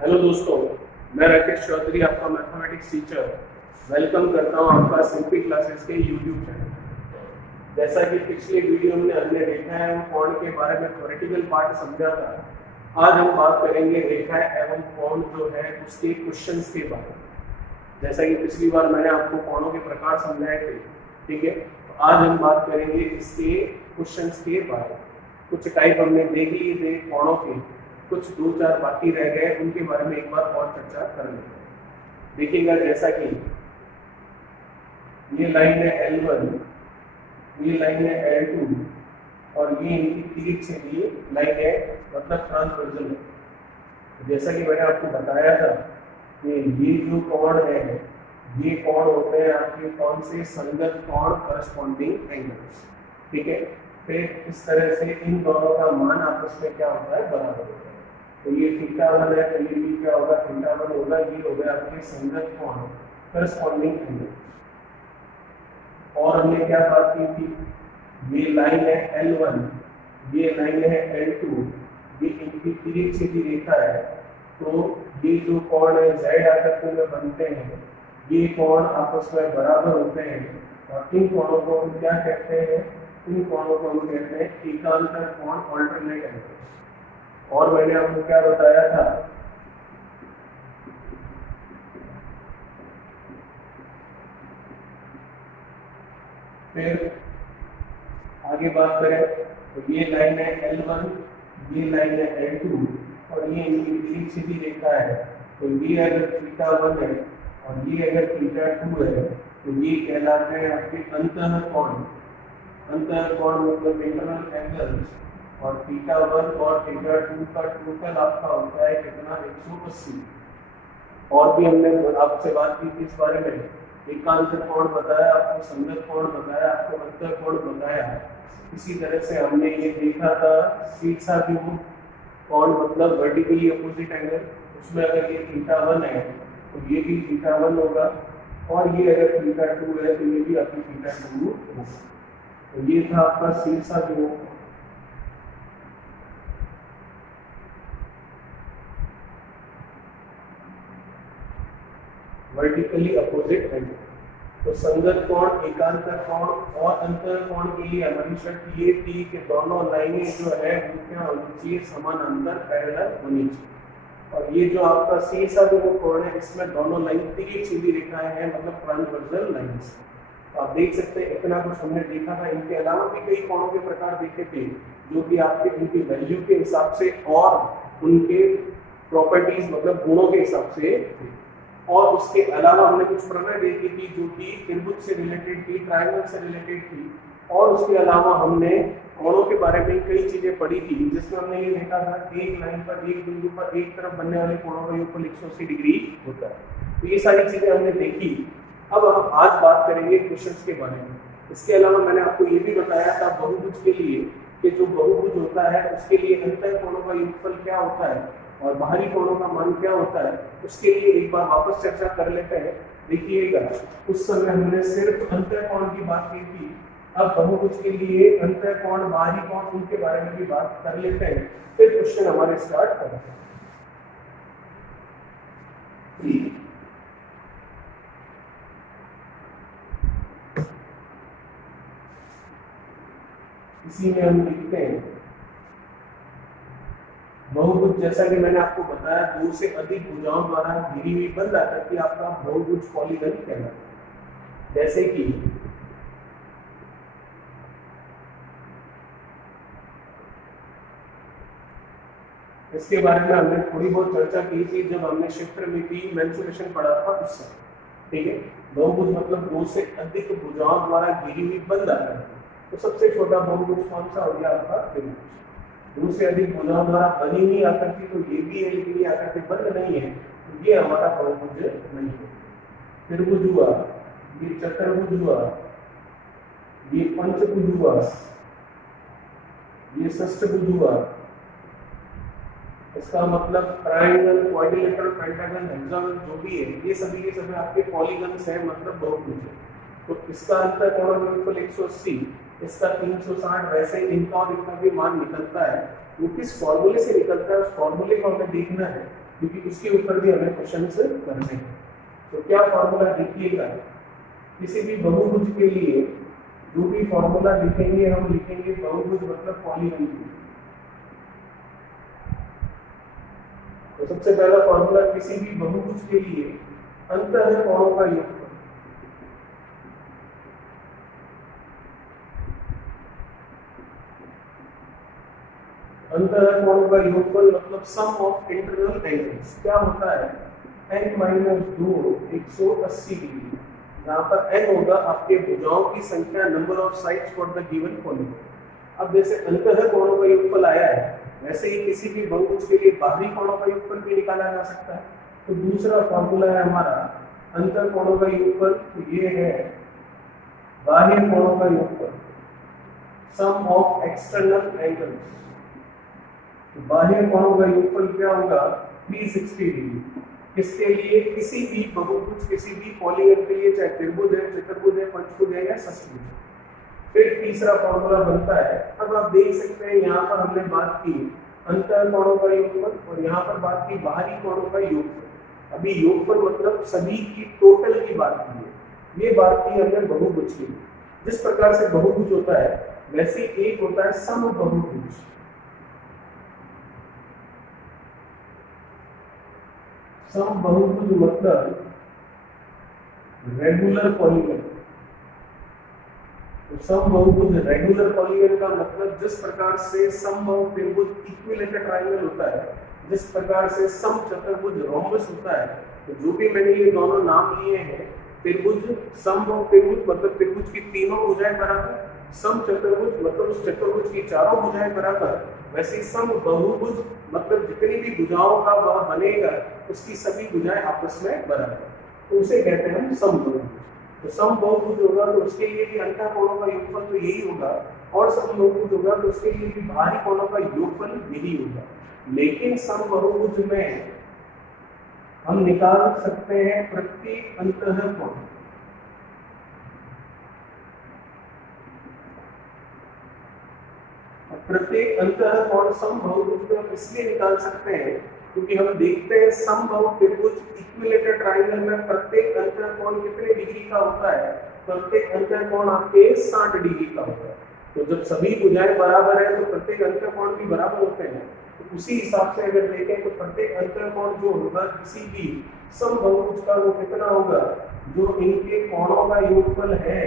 Hello दोस्तों, मैं राकेश चौधरी आपका मैथमेटिक्स टीचर वेलकम करता हूं आपका सिंपल क्लासेस के यूट्यूब चैनल। जैसा कि पिछले वीडियो में हमने देखा है वो कोण के बारे में थ्योरेटिकल पार्ट समझा था। आज हम बात करेंगे रेखा एवं कोण जो है उसके क्वेश्चंस के बारे में। जैसा कि पिछली बार मैंने आपको कोणों के प्रकार समझाए थे, ठीक है। तो आज हम बात करेंगे इसके क्वेश्चंस के बारे में। कुछ टाइप हमने देख लिए थे कोणों के, कुछ दो चार बाकी रह गए, उनके बारे में एक बार और चर्चा कर लेते हैं। देखिएगा, जैसा कि ये लाइन है L1, ये लाइन है L2 और ये इनकी तीर से लिए लाइन है, मतलब ट्रांसवर्जल है। जैसा कि मैंने आपको बताया था कि ये जो कोण है, ये कोण होते हैं आपके कौन से संगत कोण, करस्पॉन्डिंग एंगल्स, ठीक है। फिर इस तरह से इन दोनों का मान आपस में क्या होता है, बराबर होता है। तो ये θ1 है, तो ये भी क्या होगा, θ1 होगा। ये हो गया आपके संगत कोण, करस्पॉन्डिंग एंगल। और हमने क्या बात की थी, ये लाइन है L1, ये लाइन है L2, ये इनकी तीर सीधी रेखा है। तो ये जो कोण है Z आकृति में बनते हैं, ये कोण आपस में बराबर होते हैं। और इन कोणों को हम क्या कहते हैं, इन कोणों को हम कहते हैं एकांतर कोण, ऑल्टरनेट एंगल। और मैंने आपको क्या बताया था, फिर आगे बात करें तो ये लाइन है L1, ये लाइन है L2 और ये इनकी तीर सीधी रेखा है। तो ये अगर θ1 है और ये अगर θ2 है तो ये कहलाते हैं आपके अंतः कोण। अंतः कोण मतलब इंटरनल एंगल्स। और θ1 और θ2 का टोटल आपका होता है कितना, 180। और भी हमने आपसे बात की थी इस बारे में, एकांतर कोण बताया आपको, संगत कोण बताया आपको, अंतर कोण बताया। इसी तरह से हमने ये देखा था सीधा बिंदु कोण मतलब वर्टिकली अपोजिट एंगल। उसमें अगर ये θ1 है तो ये भी θ1 होगा, और ये अगर θ2 है तो ये भी आपकी θ2 होगा। तो ये था आपका सीधा बिंदु, वर्टिकली अपोजिट एंगल। तो संगत कोण, एकांतर कोण और अंतर कोण के लिए हमारी शर्त ये थी कि दोनों लाइनें जो है वो क्या होनी चाहिए, समानांतर, पैरेलल होनी चाहिए। और ये जो आपका सीधा जो कोण है, इसमें दोनों लाइन तीर सीधी रेखाएं हैं, मतलब ट्रांसवर्सल लाइंस। तो आप देख सकते हैं इतना कुछ हमने देखा था। इनके अलावा भी कई कोणों के प्रकार देखे थे जो कि आपके उनकी वैल्यू के हिसाब से और उनके प्रॉपर्टीज मतलब गुणों के हिसाब से थे। और उसके अलावा हमने कुछ प्रमेय देखी थी जो कि त्रिभुज से रिलेटेड थी, ट्रायंगल से रिलेटेड थी। और उसके अलावा हमने कोणों के बारे में कई चीजें पढ़ी थी, जिसमें हमने ये देखा था एक लाइन पर, एक बिंदु पर एक तरफ बनने वाले कोणों का योगफल 180 डिग्री होता है। तो ये सारी चीजें हमने देखी। अब हम आज बात करेंगे क्वेश्चंस के बारे में। इसके अलावा मैंने आपको ये भी बताया था बहुभुज के लिए कि जो बहुभुज होता है उसके लिए अंतर कोणों का योगफल क्या होता है और बाहरी कोणों का मान क्या होता है, उसके लिए एक बार वापस चर्चा कर लेते हैं। देखिएगा, उस समय हमने सिर्फ अंतर कोण की बात की थी। अब बहुभुज के लिए अंतर कोण, बाहरी कोण, उनके बारे में भी बात कर लेते हैं। फिर क्वेश्चन हमारे स्टार्ट करते हैं। इसी में हम लिखते हैं बहुभुज, जैसा कि मैंने आपको बताया, दो से अधिक भुजाओं द्वारा घिरी हुई बंद आकृति आपका बहुभुज पॉलीगन कहलाता है। जैसे कि इसके बारे में हमने थोड़ी बहुत चर्चा की थी जब हमने क्षेत्रमिति मेंसुरेशन पढ़ा था उस समय, ठीक है। बहुभुज मतलब दो से अधिक भुजाओं द्वारा घिरी हुई बंद आकृति। तो सबसे छोटा बहुभुज कौन सा हो गया आपका, त्रिभुज। दो से अधिक भुजाओं द्वारा बनी हुई आकृति तो ये भी है, लेकिन ये आकृति बंद नहीं है, तो ये हमारा बहुभुज नहीं है। त्रिभुज हुआ, ये चतुर्भुज हुआ, ये पंचभुज हुआ, ये षष्ठभुज हुआ। इसका मतलब ट्रायंगल, क्वाड्रिलेटरल, पेंटागन, हेक्सागन जो भी है, ये सभी के सभी आपके पॉलीगन्स हैं, मतलब बहुभुज है। तो इसका अंतर कोण योगफल 180, इसका 360। वैसे इनका और इनका भी मान निकलता है, वो किस फॉर्मूले से निकलता है उस फॉर्मूले को हमें देखना है। क्योंकि उसके ऊपर भी हमें क्वेश्चन करने हैं। तो क्या फॉर्मूला देखिएगा, किसी भी बहुभुज के लिए जो भी फॉर्मूला लिखेंगे हम लिखेंगे बहुभुज मतलब पॉलीगन। तो सबसे पहला फॉर्मूला किसी भी बहुभुज के लिए अंतः कोणों का योगफल, अंतः कोणों का योगफल मतलब सम ऑफ इंटरनल एंगल्स। क्या होता है n माइनस 2 180 डिग्री, जहां पर n होगा आपके भुजाओं की संख्या, number of sides for the given polygon. अब जैसे अंतः कोणों का योगफल आया है, वैसे ही किसी भी बहुभुज के लिए बाहरी कोणों का योगफल भी निकाला जा सकता है। तो दूसरा फॉर्मूला है हमारा अंतर कोणों का योगफल, तो ये है बाह्य कोणों का योगफल, सम ऑफ एक्सटर्नल एंगल्स। तो बाह्य कोणों का योगफल क्या होगा 360 डिग्री, किसके लिए, किसी भी बहुभुज, किसी भी पॉलीगन के लिए, चाहे त्रिभुज है, चतुर्भुज है, पंचभुज है या षष्ठभुज। फिर तीसरा फॉर्मूला बनता है, अब आप देख सकते हैं यहाँ पर हमने बात की अंतर कोणों का योगफल और यहाँ पर बात की बाहरी कोणों का योगफल। अभी योगफल मतलब सभी की टोटल की बात की है, ये बात की हमने बहुभुज की। जिस प्रकार से बहुभुज होता है वैसे एक होता है समबहुभुज। समबहुभुज मतलब रेगुलर पॉलीगन। तो समबहुभुज रेगुलर पॉलीगन का मतलब जिस प्रकार से समबाहु त्रिभुज इक्विलेटरल ट्रायंगल होता है, जिस प्रकार से समचतुर्भुज रोम्बस होता है। तो जो भी मैंने ये दोनों नाम लिए हैं, त्रिभुज, समबाहु त्रिभुज मतलब त्रिभुज की तीनों भुजाएं बराबर, समचतुर्भुज मतलब उस चतुर्भुज की चारों भुजाएं बराबर, वैसे समबहुभुज मतलब जितनी भी भुजाओं का वह बनेगा उसकी सभी भुजाएं आपस में बराबर, तो उसे कहते हैं समबहुभुज। तो समबहुभुज होगा तो उसके लिए भी अंतः कोणों का योगफल तो यही होगा, और समबहुभुज होगा तो उसके लिए भी बाहरी कोणों का योगफल यही होगा। लेकिन समबहुभुज में हम निकाल सकते हैं प्रत्येक अंतः कोण। प्रत्येक अंतः कोण समबहुभुज में इसलिए निकाल सकते हैं क्योंकि हम देखते हैं समबाहु त्रिभुज इक्विलेटरल ट्रायंगल में प्रत्येक अंतः कोण कितने डिग्री का होता है, प्रत्येक अंतः कोण आपके 60 डिग्री का होता है। तो जब सभी भुजाएं बराबर है तो प्रत्येक अंतः कोण भी बराबर होते हैं। तो उसी हिसाब से अगर देखें तो प्रत्येक अंतः कोण जो होगा किसी भी समबहुभुज का वो कितना होगा, जो इनके कोणों का योगफल है,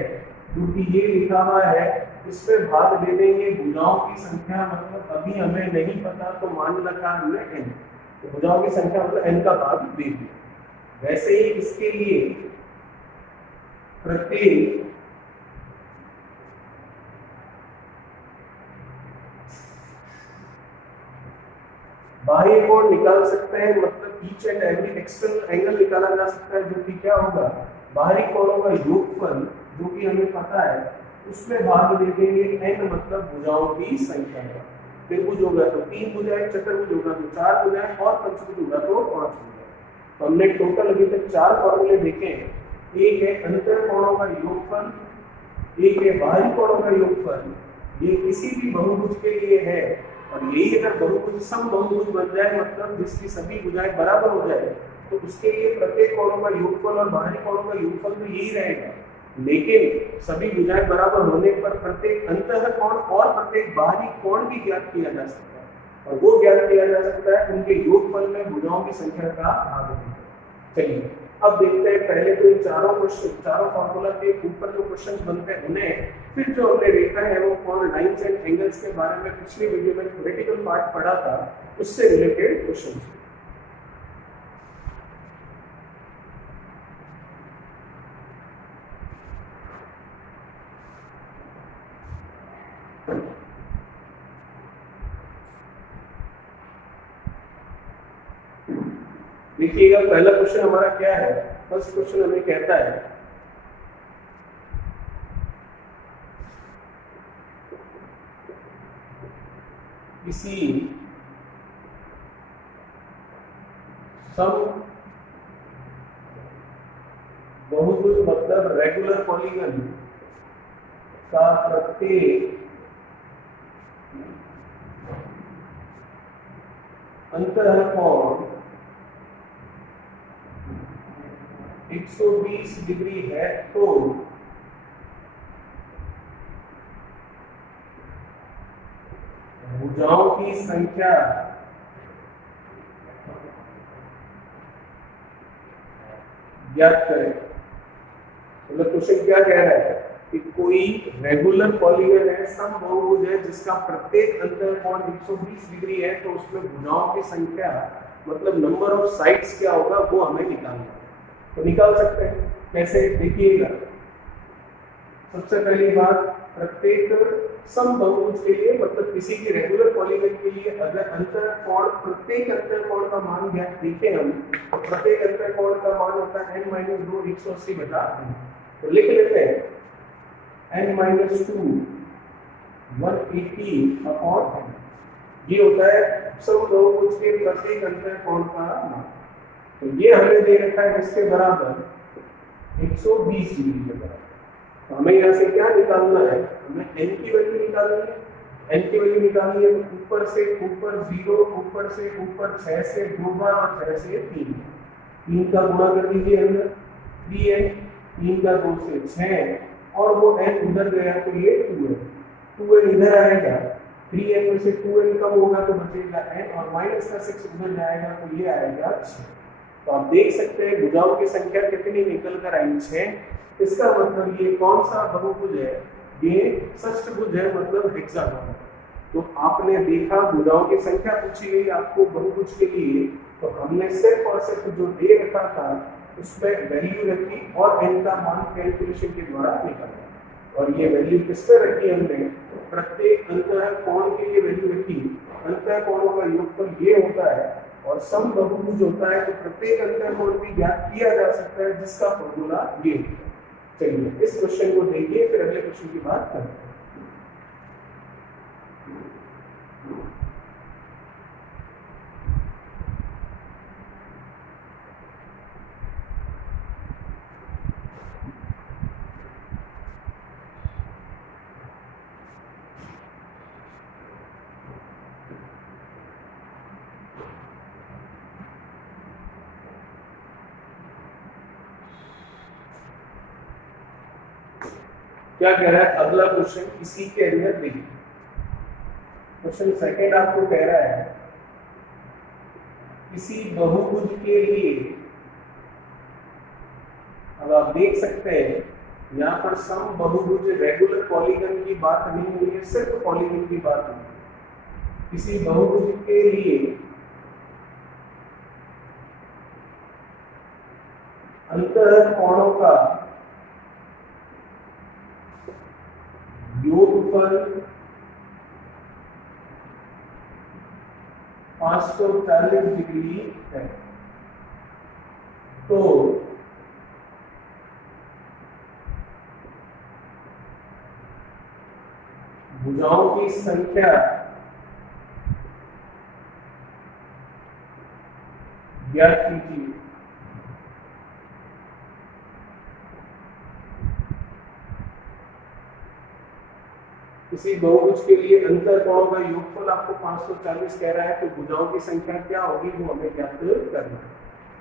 जो कि ये लिखा हुआ है, इसमें भाग दे देंगे भुजाओं की संख्या, मतलब अभी हमें नहीं पता तो मान रखा हमने n, तो भुजाओं की संख्या मतलब n का भाग दे दिया। वैसे ही इसके लिए प्रत्येक बाह्य कोण निकाल सकते हैं, मतलब each and every external angle निकाला जा सकता है, जो कि क्या होगा बाहरी कोणों का योगफल, जो कि हमें पता है, उसमें भाग दे देंगे n मतलब भुजाओं की संख्या का। त्रिभुज होगा तो 3 भुजाएं, चतुर्भुज होगा तो 4 भुजाएं और पंचभुज होगा तो 5 भुजाएं। तो हमने टोटल अभी तक 4 फॉर्मूले देखे हैं। एक है अंतर कोणों का योगफल, एक है बाहरी कोणों का योगफल, ये किसी भी बहुभुज के लिए है, और यही अगर बहुभुज समबहुभुज बन जाए मतलब जिसकी सभी भुजाएं बराबर हो जाए तो उसके लिए प्रत्येक कोणों का योगफल और बाहरी कोणों का योगफल तो यही रहेगा। लेकिन सभी भुजाएं बराबर होने पर प्रत्येक अंतः कोण और प्रत्येक बाहरी कोण भी ज्ञात किया जा सकता है, और वो ज्ञात किया जा सकता है उनके योगफल में भुजाओं की संख्या का भाग देकर। चलिए अब देखते हैं, पहले तो इन चारों क्वेश्चन, चारों फॉर्मूला के ऊपर जो क्वेश्चन बनते हैं उन्हें, फिर जो हमने देखा है वो कौन लाइन्स एंड एंगल्स के बारे में पिछले वीडियो में थ्योरेटिकल पार्ट पढ़ा था, उससे रिलेटेड क्वेश्चन। देखिएगा पहला क्वेश्चन हमारा क्या है। फर्स्ट क्वेश्चन हमें कहता है किसी बहुभुज मतलब रेगुलर पॉलीगन का प्रत्येक अंतः कोण 120 डिग्री है तो भुजाओं की संख्या ज्ञात करें। मतलब क्वेश्चन क्या कह रहा है कि कोई रेगुलर पॉलीगन है, समबाहुभुज है, जिसका प्रत्येक अंतर कोण 120 डिग्री है, तो उसमें भुजाओं की संख्या मतलब नंबर ऑफ साइड्स क्या होगा वो हमें निकालना है। तो निकाल सकते हैं कैसे, देखिएगा। सबसे पहली बात, प्रत्येक समबाहुभुज के लिए मतलब किसी की रेगुलर पॉलीगन के लिए अगर अंतर कोण, प्रत्येक अंतर कोण का मान ज्ञात देखें हम, तो प्रत्येक अंतर कोण का मान होता है n-2 180 बटा 3। तो लिख लेते हैं n-2 180 अपॉन ये होता है समबाहुभुज के प्रत्येक अंतर कोण का मान। तो ये हमें दे रखा है इसके बराबर 120 डिग्री के बराबर। तो हमें यहाँ से क्या निकालना है, हमें n की वैल्यू निकालनी है। n की वैल्यू निकालनी है ऊपर से ऊपर 0, ऊपर से ऊपर 6 से 2 बार और 6 से 3 का गुणा कर दीजिए अंदर 3n, 3 का 2 से 6 और वो n उधर गया तो ये 2n इधर आएगा, 3n में से 2n कम होगा तो बचेगा n और माइनस का 6 उधर जाएगा तो ये आएगा 6। तो आप देख सकते हैं भुजाओं की संख्या कितनी निकल कर आई, 6। इसका मतलब ये कौन सा बहुभुज है, ये षष्ठभुज है, मतलब हेक्सागोन। तो आपने देखा भुजाओं की संख्या पूछी गई आपको बहुभुज के लिए, तो हमने सिर्फ और सिर्फ जो दे रखा था उसमें वैल्यू रखी और n का मान कैलकुलेशन के द्वारा निकाला। और ये वैल्यू किस पे रखी हमने, प्रत्येक अंतर कोण के लिए वैल्यू रखी। अंतर कोणों का योगफल ये होता है और समबाहुभुज होता है, तो प्रत्येक अंतर कोण भी ज्ञात किया जा सकता है जिसका फॉर्मूला ये होता है। चलिए इस क्वेश्चन को देखिए, फिर अगले क्वेश्चन की बात करते हैं। क्या कह रहा है अगला क्वेश्चन, इसी के अंदर देखिए। क्वेश्चन सेकंड आपको कह रहा है किसी बहुभुज के लिए, अब आप देख सकते हैं यहाँ पर समबाहुभुज रेगुलर पॉलीगन की बात नहीं हुई है, सिर्फ पॉलीगन की बात हुई है। किसी बहुभुज के लिए अंतर कोणों का योगफल 540 डिग्री है, तो भुजाओं की संख्या ज्ञात कीजिए। किसी बहुभुज के लिए अंतर कोणों का योगफल आपको 540 कह रहा है, तो भुजाओं की संख्या क्या होगी वो हमें ज्ञात करना है।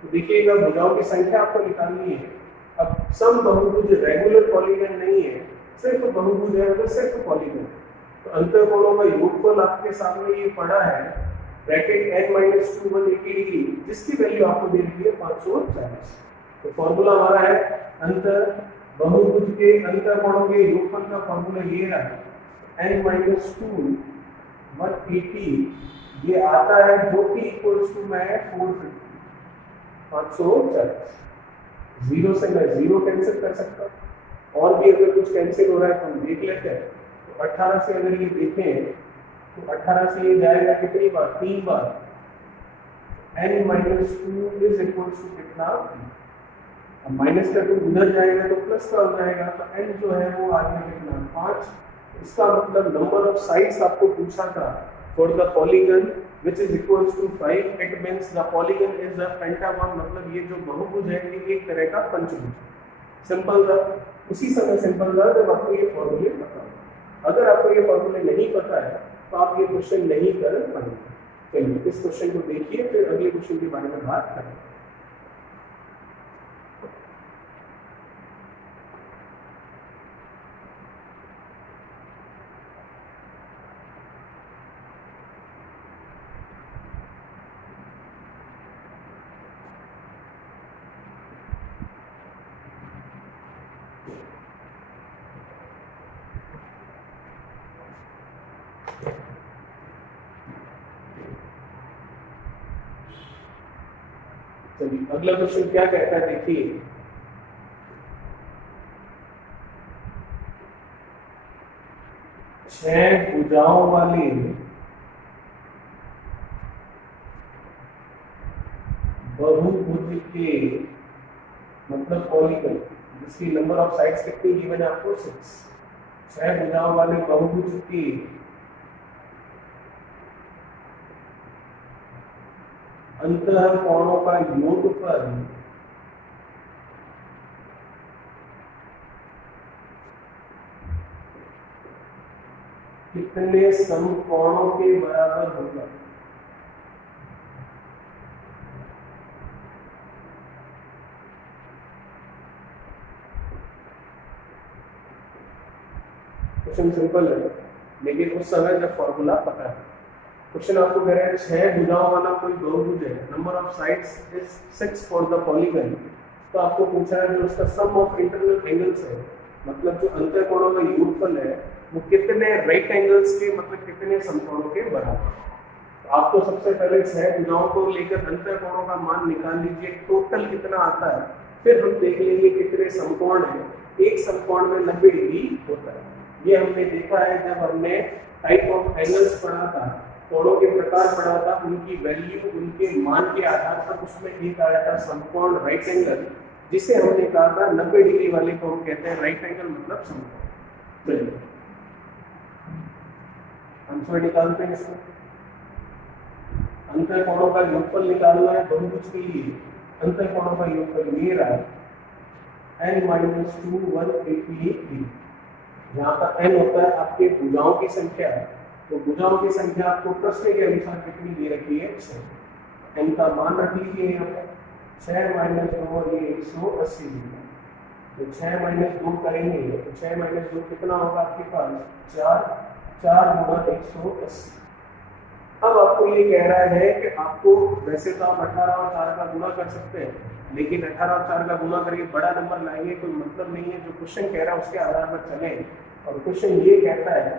तो देखिएगा भुजाओं की संख्या आपको निकालनी है। अब समबाहुभुज रेगुलर पॉलीगन नहीं है, सिर्फ बहुभुज है, मतलब सिर्फ पॉलीगन। तो अंतर कोणों का योगफल आपके सामने ये पड़ा है, ब्रैकेट n-2 180 डिग्री, जिसकी वैल्यू आपको दे रही है 540। तो फॉर्मूला हमारा है अंतर बहुभुज के अंतर कोणों के योगफल का फॉर्मूला ये रहा n-2 180, ये आता है जो कि इक्वल्स टू मैं 450 540। जीरो से मैं जीरो कैंसिल कर सकता हूँ, और भी अगर कुछ कैंसिल हो रहा है तो हम देख लेते हैं। तो 18 से अगर ये देखें तो 18 से ये जाएगा कितनी बार, 3 बार। n-2 इज इक्वल्स टू कितना, अब माइनस का 2 उधर जाएगा तो प्लस का हो जाएगा, तो n जो है वो आ गया कितना 5। इसका मतलब नंबर ऑफ साइड्स आपको पूछा था for the polygon which is equals to 5, it means the polygon is a pentagon, मतलब ये जो बहुभुज है ये एक तरह का पंचभुज। सिंपल था, उसी समय सिंपल था जब आपको ये फॉर्मूले पता हो। अगर आपको ये फॉर्मूले नहीं पता है तो आप ये क्वेश्चन नहीं कर पाएंगे। चलिए इस क्वेश्चन को देखिए, फिर अगले क्वेश्चन के बारे में बात करें। चलिए अगला क्वेश्चन क्या कहता है देखिए, छह भुजाओं वाले बहुभुज के मतलब पॉलीगन जिसकी नंबर ऑफ साइड्स कितनी गिवन है आपको 6, छह भुजाओं वाले बहुभुज के अंतःकोणों का योगफल कितने समकोणों के बराबर होगा। क्वेश्चन सिंपल है लेकिन उस समय जब फॉर्मूला पता है। क्वेश्चन आपको कह रहा है छह भुजाओं वाला कोई बहुभुज है, number of sides is 6 for the polygon, तो आपको पूछा है जो उसका सम ऑफ इंटरनल एंगल्स है, मतलब जो अंतःकोणों का योगफल है वो कितने राइट एंगल्स के मतलब कितने समकोणों के बराबर। तो आपको सबसे पहले छह भुजाओं को लेकर अंतःकोणों का मान निकाल लीजिए, टोटल कितना आता है, फिर हम देख लेंगे कितने समकोण है। एक समकोण में 90 डिग्री होता है, ये हमने देखा है जब हमने टाइप ऑफ एंगल्स पढ़ा था, कोणों के प्रकार पढ़ा था, उनकी वैल्यू उनके मान के आधार पर उसमें एक आया था समकोण राइट एंगल, जिसे हमने कहा था 90 डिग्री वाले को हम कहते हैं राइट एंगल मतलब समकोण। चलिए आंसर निकालते हैं इसको। अंतःकोणों का योगफल निकालना है बहुभुज के लिए, अंतःकोणों का योगफल ये रहा n - 2 188 डिग्री। यहाँ पर n होता है आपके भुजाओं की संख्या, तो भुजाओं की संख्या आपको प्रश्न के अनुसार कितनी दे रखी है 6, n का मान रख लीजिए यहाँ पर 6 - 2 ये 180 डिग्री, तो 6 - 2 करेंगे तो 6 - 2 कितना होगा आपके पास 4, 4 × 180। अब आपको ये कह रहा है कि आपको वैसे तो आप 18 और 4 का गुणा कर सकते हैं, लेकिन 18 और 4 का गुणा करके बड़ा नंबर लाएंगे कोई मतलब नहीं है, जो क्वेश्चन कह रहा है उसके आधार पर चलें। और क्वेश्चन ये कहता है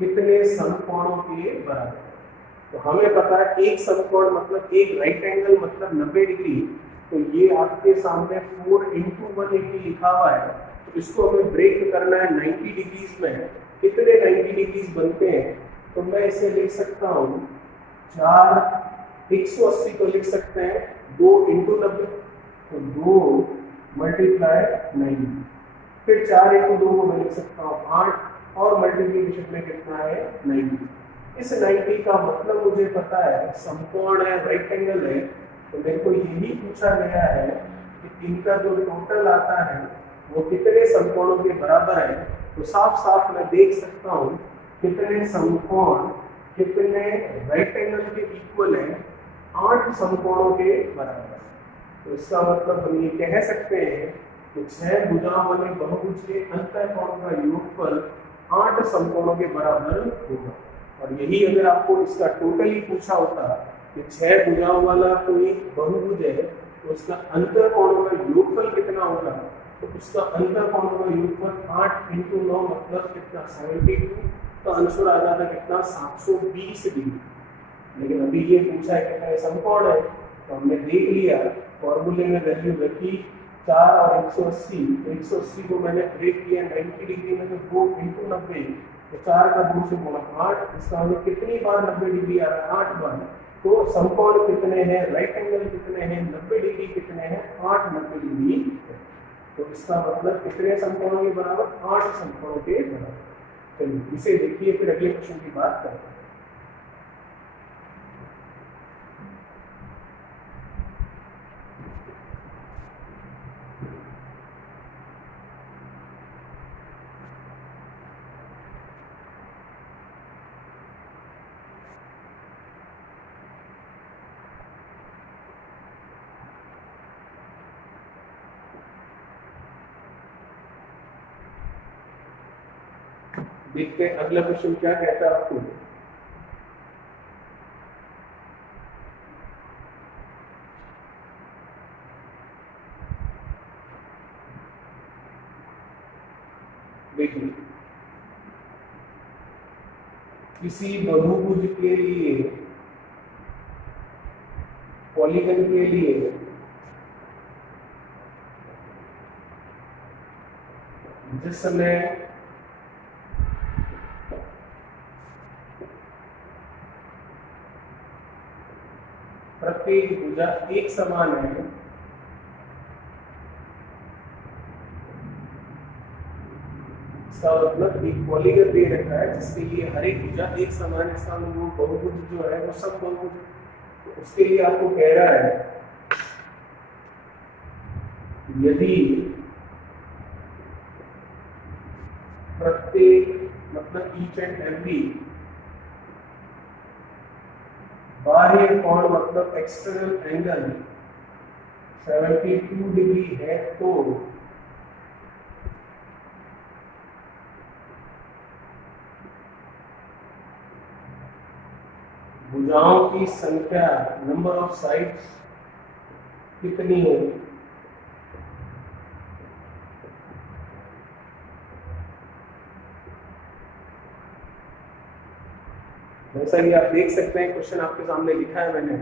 कितने समकोणों के बराबर, तो हमें पता है एक समकोण मतलब एक राइट एंगल मतलब 90 डिग्री, तो ये आपके सामने 4 × 180 लिखा हुआ है, तो इसको हमें ब्रेक करना है 90 डिग्रीज में, कितने 90 डिग्रीज बनते हैं, तो मैं इसे लिख सकता हूँ 4 180 को लिख सकते हैं 2 × 90, तो 2 × 90, फिर 4 × 2 को मैं लिख सकता हूँ 8 और मल्टीप्लिकेशन में कितना है 90। इस 90 का मतलब मुझे पता है समकोण है राइट एंगल है, तो मेरे को यही पूछा गया है कि इनका जो टोटल आता है वो कितने समकोणों के बराबर है। तो साफ साफ मैं देख सकता हूँ कितने समकोण कितने राइट एंगल के इक्वल है 8 समकोणों के बराबर। तो इसका मतलब हम ये कह सकते हैं कि 6 भुजाओं वाले बहुभुज के अंतःकोण का योगफल 8 समकोणों के बराबर होगा। और यही अगर आपको इसका टोटल ही पूछा होता कि 6 भुजाओं वाला कोई बहुभुज है तो उसका अंतःकोणों का योगफल कितना होगा, तो उसका अंतःकोणों का योगफल 8 × 9 मतलब कितना 72, तो आंसर आ जाता कितना 720 डिग्री। लेकिन अभी ये पूछा है कितने समकोण है, तो हमने देख लिया फॉर्मूले में वैल्यू रखी 4 और 180, तो 180 को मैंने ब्रेक किया 90 डिग्री में, तो 2 × 90, तो 4 का 2 से गुणा 8, इसका हमें कितनी बार 90 डिग्री आ रहा है 8 बार। तो समकोण कितने हैं राइट एंगल कितने हैं 90 डिग्री कितने हैं 8 90 डिग्री है। तो इसका मतलब कितने समकोणों के बराबर 8 समकोणों के बराबर। चलिए इसे देखिए फिर अगले क्वेश्चन की बात करते हैं। देखते हैं अगला क्वेश्चन क्या कहता है आपको। देखिए किसी बहुभुज के लिए, पॉलीगन के लिए जिसमें प्रत्येक भुजा एक समान है, इसका मतलब एक पॉलीगन दे रखा है जिसके लिए हर एक भुजा एक समान है, इसका मतलब बहुभुज जो है वो सब बहुभुज, तो उसके लिए आपको कह रहा है यदि प्रत्येक मतलब ईच एंड एवरी बाह्य कोण मतलब एक्सटर्नल एंगल 72 डिग्री है तो भुजाओं की संख्या नंबर ऑफ साइड्स कितनी होगी। जैसा कि आप देख सकते हैं क्वेश्चन आपके सामने लिखा है मैंने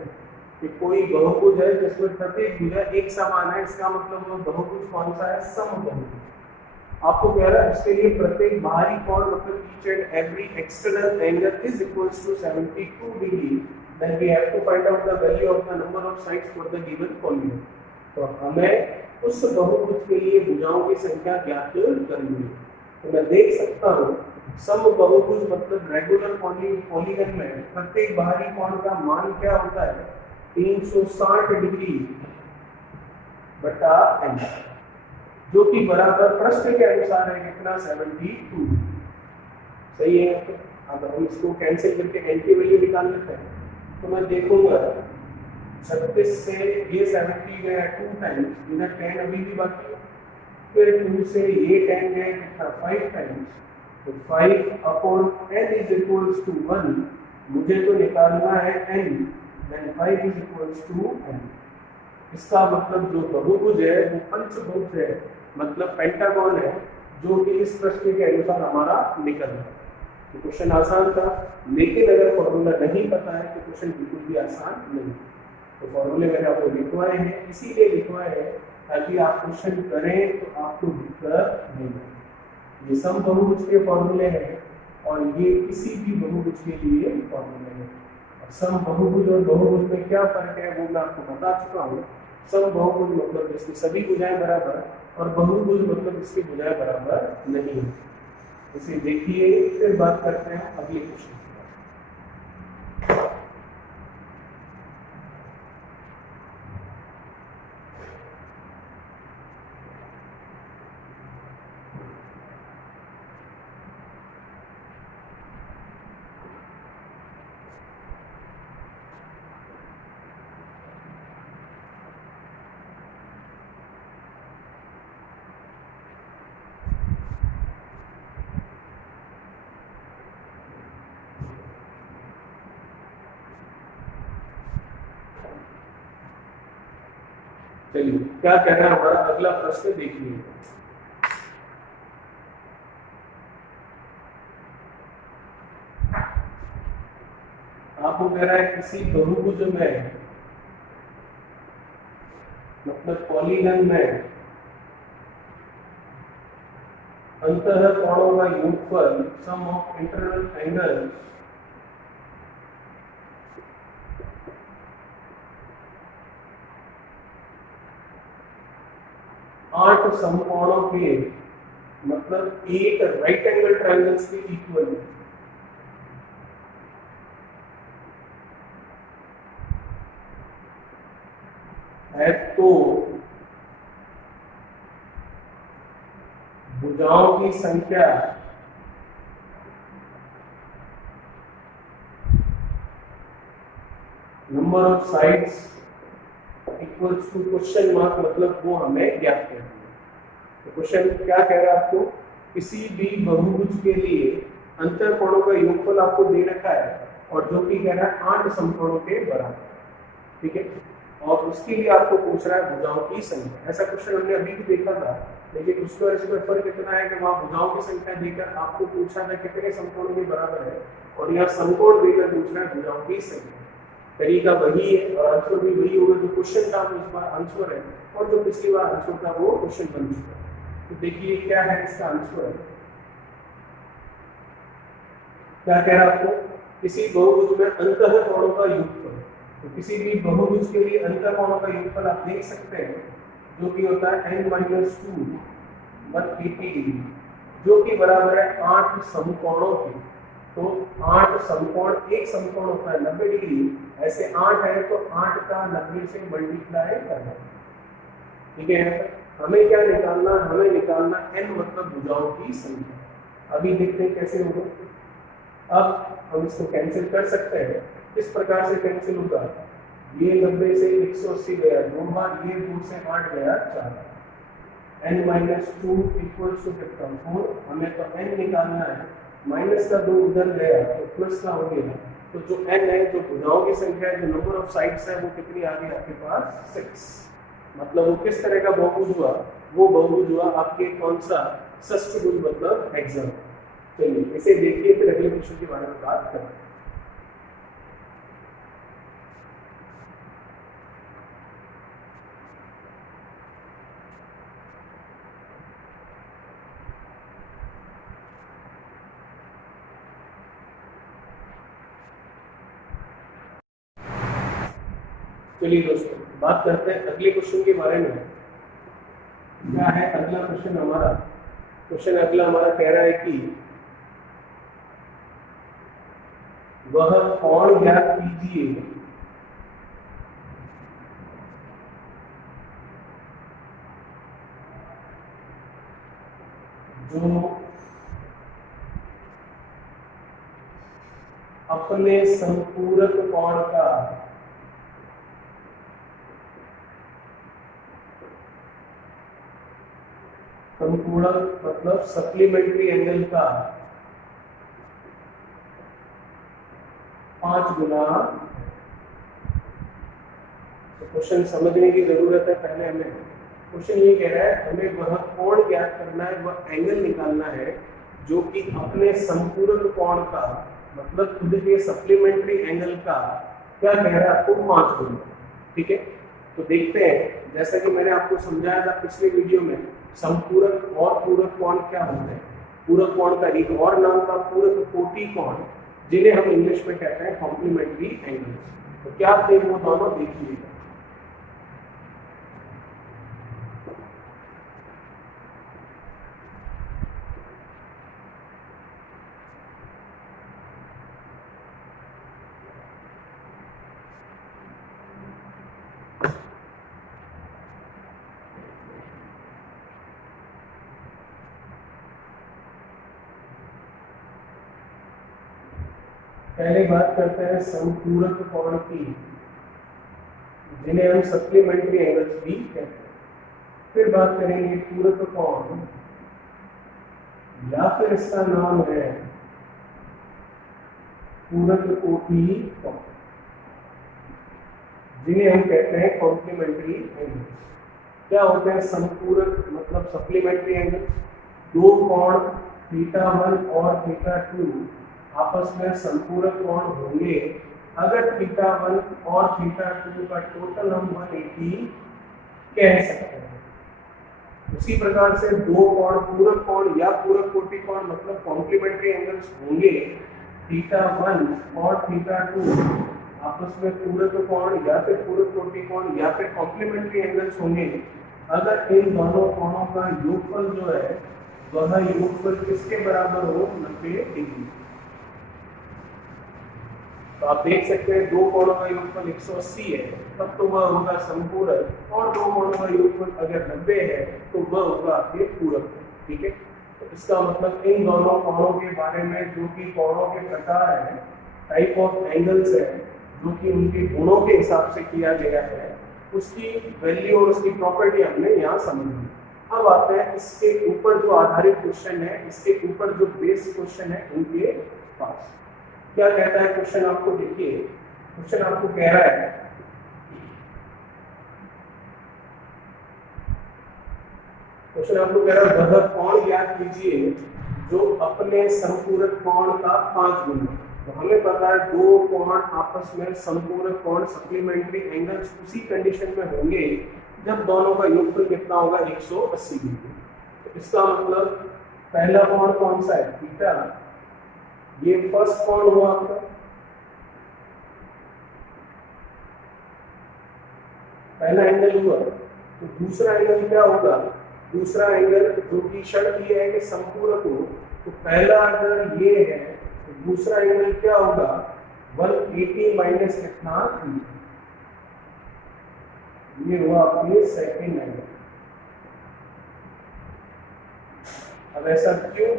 कि कोई बहुभुज है जिसमें प्रत्येक भुजा एक समान है, इसका मतलब वो बहुभुज कौन सा है, समबहुभुज। आपको कह रहा है उसके लिए प्रत्येक बाहरी कोण मतलब each and every external angle is equals to 72 degree, then we have to find out the value of the number of sides for the given polygon. तो हमें उस बहुभुज के लिए भुजाओं की संख्या ज्ञात करनी है। तो मैं देख सकता हूँ समबहुभुज मतलब रेगुलर पॉलीगन में प्रत्येक बाहरी कोण का मान क्या होता है, 360 डिग्री बटा n, जो कि बराबर प्रश्न के अनुसार है कितना, 72। सही है। अब हम इसको कैंसिल करके n की वैल्यू निकाल लेते हैं। तो मैं देखूंगा 36 से ये 70 गया 2 टाइम्स, इधर 10 अभी भी बाकी है, फिर 2 से ये 10 गया कितना, 5 टाइम्स, तो 5/n इज इक्वल्स टू 1। मुझे तो निकालना है n, then 5 is equals to n। इसका मतलब जो बहुभुज है वो पंचभुज है, मतलब पेंटागन है, जो कि इस प्रश्न के अनुसार हमारा निकल रहा है। तो क्वेश्चन आसान था, लेकिन अगर फॉर्मूला नहीं पता है तो क्वेश्चन बिल्कुल भी आसान नहीं। तो फॉर्मूले मैंने आपको लिखवाए हैं, इसीलिए लिखवाए हैं ताकि आप क्वेश्चन करें तो आपको दिक्कत नहीं हो। ये सम बहुभुज के फॉर्मूले हैं और ये किसी भी बहुभुज के लिए फॉर्मूले हैं। सम बहुभुज और बहुभुज में क्या फर्क है वो मैं आपको बता चुका हूँ। सम बहुभुज मतलब जिसकी सभी भुजाएं बराबर, और बहुभुज मतलब जिसकी भुजाएं बराबर नहीं है। इसे देखिए, फिर बात करते हैं अगले क्वेश्चन। चलिए क्या कह रहा है हमारा अगला प्रश्न देखिए। आपको कह रहा है किसी बहुभुज में मतलब पॉलीगन में अंतः कोणों का योगफल सम ऑफ इंटरनल एंगल्स आठ समकोणों के मतलब 8 राइट एंगल ट्रायंगल्स के इक्वल है तो भुजाओं की संख्या number of sides equals to question mark, मतलब वो हमें ज्ञात करना है। तो क्वेश्चन क्या कह रहा है आपको, किसी भी बहुभुज के लिए अंतर कोणों का योगफल आपको दे रखा है और जो कि कह रहा है 8 समकोणों के बराबर, ठीक है, और उसके लिए आपको पूछ रहा है भुजाओं की संख्या। ऐसा क्वेश्चन हमने अभी भी देखा था लेकिन उसका इसमें फर्क इतना है कि वहाँ भुजाओं की संख्या देकर आपको पूछा था कितने समकोण के बराबर है, और यहाँ समकोण देकर पूछना है भुजाओं की संख्या। तरीका वही है और आंसर भी वही होगा। जो क्वेश्चन था वो इस बार आंसर है, और जो पिछली बार आंसर था वो क्वेश्चन बन चुका है। तो देखिए क्या है इसका आंसर। क्या कह रहा है आपको, किसी बहुभुज में अंतःकोणों का योगफल। तो किसी भी बहुभुज के लिए अंतःकोणों का योगफल आप देख सकते हैं, जो कि होता है n-2 180 डिग्री, जो कि बराबर है 8 समकोणों के। तो 8 समकोण, एक समकोण होता है 90 डिग्री, ऐसे 8 है तो 8 का 90 से मल्टीप्लाई करना। ठीक है, हमें क्या निकालना, हमें निकालना n मतलब भुजाओं की संख्या। अभी देखते हैं कैसे होगा। अब हम इसको कैंसिल कर सकते हैं। किस प्रकार से कैंसिल होगा, ये 90 से 180 गया 2 बार, ये 2 से 8 गया 4, n-2 इक्वल्स टू कितना 4। हमें तो n निकालना है, माइनस का 2 उधर गया तो प्लस का हो गया। तो जो n है, जो भुजाओं की संख्या है, जो नंबर ऑफ साइड्स है, वो कितनी आ गई आपके पास 6। मतलब वो किस तरह का बहुभुज हुआ, वो बहुभुज हुआ आपके कौन सा, षष्ठभुज मतलब हेक्सागन। चलिए इसे देखिए, फिर अगले क्वेश्चन के बारे में बात करें। चलिए दोस्तों बात करते हैं अगले क्वेश्चन के बारे में। क्या है अगला क्वेश्चन हमारा, क्वेश्चन अगला हमारा कह रहा है कि वह कोण ज्ञात कीजिए जो अपने संपूरक कोण का संपूरक मतलब सप्लीमेंट्री एंगल का 5 गुना। तो क्वेश्चन समझने की जरूरत है। पहले हमें क्वेश्चन ये कह रहा है, हमें वह कोण ज्ञात करना है, वह एंगल निकालना है जो कि अपने संपूरक कोण का मतलब खुद के सप्लीमेंट्री एंगल का क्या कह रहा है आपको 5 गुना। ठीक है, तो देखते हैं। जैसा कि मैंने आपको समझाया था पिछले वीडियो में, संपूरक और पूरक कोण क्या होते हैं। पूरक कोण का एक और नाम था पूरक कोटि कोण, जिन्हें हम इंग्लिश में कहते हैं कॉम्प्लीमेंट्री एंगल्स। तो क्या थे वो दोनों, देखिए। पहले बात करते हैं संपूरक कोण की, जिन्हें हम सप्लीमेंट्री एंगल्स भी कहते हैं। फिर बात करेंगे पूरक कोण, या फिर इसका नाम है पूरक कोटि कोण, जिन्हें हम कहते हैं कॉम्प्लीमेंट्री एंगल्स। क्या होते हैं संपूरक मतलब सप्लीमेंट्री एंगल, दो कोण θ1 और θ2 आपस में संपूरक कोण होंगे अगर θ1 और θ2 का टोटल हम 180 कह सकते हैं। उसी प्रकार से दो कोण पूरक कोण या पूरक कोटि कोण मतलब कॉम्प्लीमेंट्री एंगल्स होंगे, θ1 और θ2 आपस में पूरक कोण या फिर पूरक कोटि कोण या फिर कॉम्प्लीमेंट्री एंगल्स होंगे अगर इन दोनों कोणों का योगफल जो है वह योगफल किसके बराबर हो, 90 डिग्री। तो आप देख सकते हैं दो कोणों का योगफल 180 है, तब तो वह होगा संपूरक, और दो कोणों का योगफल अगर 90 है तो वह होगा आपके पूरक। ठीक है, तो इसका मतलब इन दोनों कोणों के बारे में, जो कि कोणों के प्रकार है, टाइप ऑफ एंगल्स है, जो कि उनके गुणों के हिसाब से किया गया है, उसकी वैल्यू और उसकी प्रॉपर्टी हमने यहाँ समझी। अब आते हैं इसके ऊपर जो आधारित क्वेश्चन है, इसके ऊपर जो बेस क्वेश्चन है उनके पास। क्या कहता है क्वेश्चन, आपको देखिए। क्वेश्चन आपको कह रहा है क्वेश्चन आपको कह रहा है वह कोण ज्ञात कीजिए जो अपने संपूरक कोण का 5 गुना। तो हमें पता है दो कोण आपस में संपूरक कोण सप्लीमेंट्री एंगल्स उसी कंडीशन में होंगे जब दोनों का योगफल कितना होगा 180 डिग्री। तो इसका मतलब पहला कोण कौन सा है थीटा, ये फर्स्ट कोण हुआ आपका, पहला एंगल हुआ। तो दूसरा एंगल क्या होगा, दूसरा एंगल जो कि शर्त ये है कि संपूरक हो, तो पहला अगर ये है तो दूसरा एंगल क्या होगा 180 माइनस कितना, ये हुआ अपने सेकंड एंगल। अब ऐसा क्यों,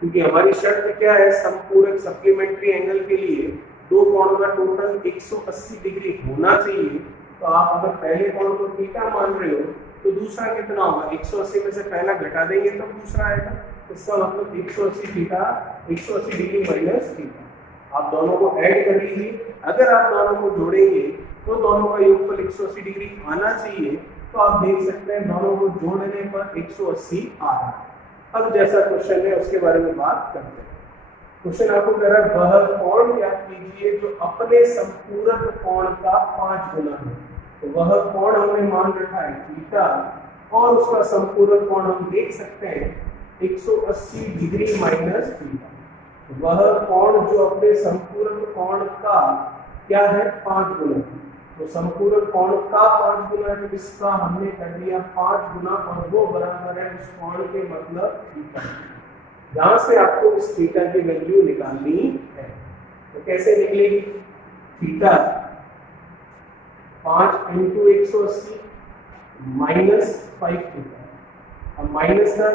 क्योंकि हमारी शर्त क्या है संपूरक सप्लीमेंट्री एंगल के लिए दो कोणों का टोटल 180 डिग्री होना चाहिए। तो आप अगर पहले कोण को थीटा मान रहे हो तो दूसरा कितना होगा 180 में से पहला घटा देंगे तब दूसरा आएगा। इसका मतलब 180 थीटा 180 डिग्री माइनस थीटा, आप दोनों को ऐड कर लीजिए। अगर आप दोनों को जोड़ेंगे तो दोनों का योगफल 180 डिग्री आना चाहिए। तो आप देख सकते हैं दोनों को जोड़ने पर 180 आ रहा है। अब जैसा क्वेश्चन है उसके बारे में बात करते हैं। क्वेश्चन आपको कह रहा है वह कोण ज्ञात कीजिए जो अपने संपूरक कोण का 5 गुना है। तो वह कोण हमने मान रखा है थीटा और उसका संपूरक कोण हम देख सकते हैं 180 डिग्री माइनस थीटा। वह कोण जो अपने संपूरक कोण का क्या है 5 गुना, तो संपूरक कोण का 5 गुना है, तो इसका हमने कर दिया 5 गुना और वो बराबर है उस कोण के मतलब थीटा। यहां से आपको इस थीटा की वैल्यू निकालनी है। तो कैसे निकलेगी, थीटा 5 इंटू 180 माइनस 5 थीटा। अब माइनस का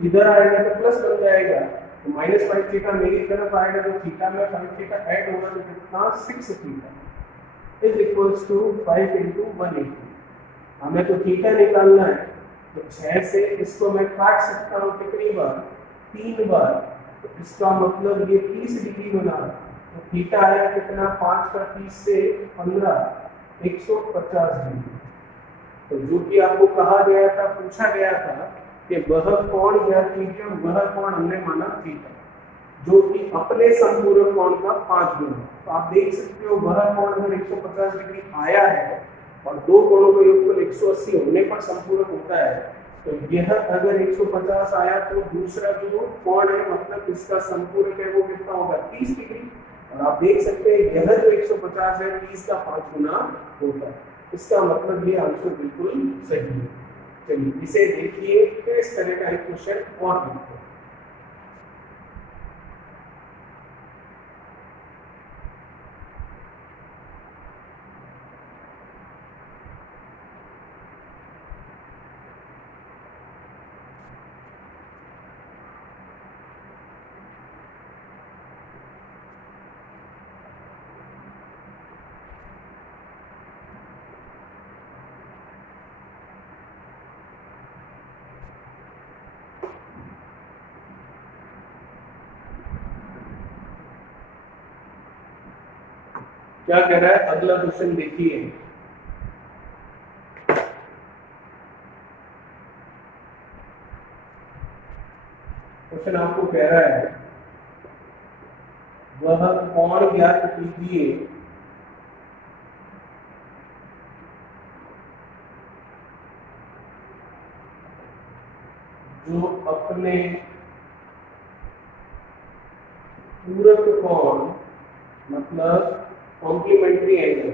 इधर आएगा तो प्लस बन जाएगा, तो माइनस 5 थीटा मेरी तरफ आएगा तो थीटा में 5 थीटा ऐड होगा तो कितना 6 theta is equals to 5 into 180। हमें तो थीटा निकालना है, तो 6 से इसको मैं काट सकता हूँ कितनी बार 3 बार, तो इसका मतलब ये 30 डिग्री बना। तो थीटा आया कितना 5 का 30 से 15 150 डिग्री। तो जो कि आपको कहा गया था, पूछा गया था कि वह कोण ज्ञात कीजिए, वह कोण हमने माना थीटा जो कि अपने संपूरक कोण का 5 गुना। तो आप देख सकते हो वह कोण अगर 150 डिग्री आया है और दो कोणों का योगफल 180 होने पर संपूरक होता है, तो यह अगर 150 आया तो दूसरा जो कोण है मतलब इसका संपूरक है वो कितना होगा 30 डिग्री। और आप देख सकते हैं यह जो 150 है 30 का 5 गुना होता है। इसका मतलब ये आंसर बिल्कुल सही है। चलिए इसे देखिए, फिर इस तरह का एक क्वेश्चन और देखते हैं। क्या कह रहा है अगला क्वेश्चन देखिए। क्वेश्चन आपको कह रहा है वह कोण ज्ञात कीजिए जो अपने पूरक कोण मतलब कॉम्प्लीमेंट्री एंगल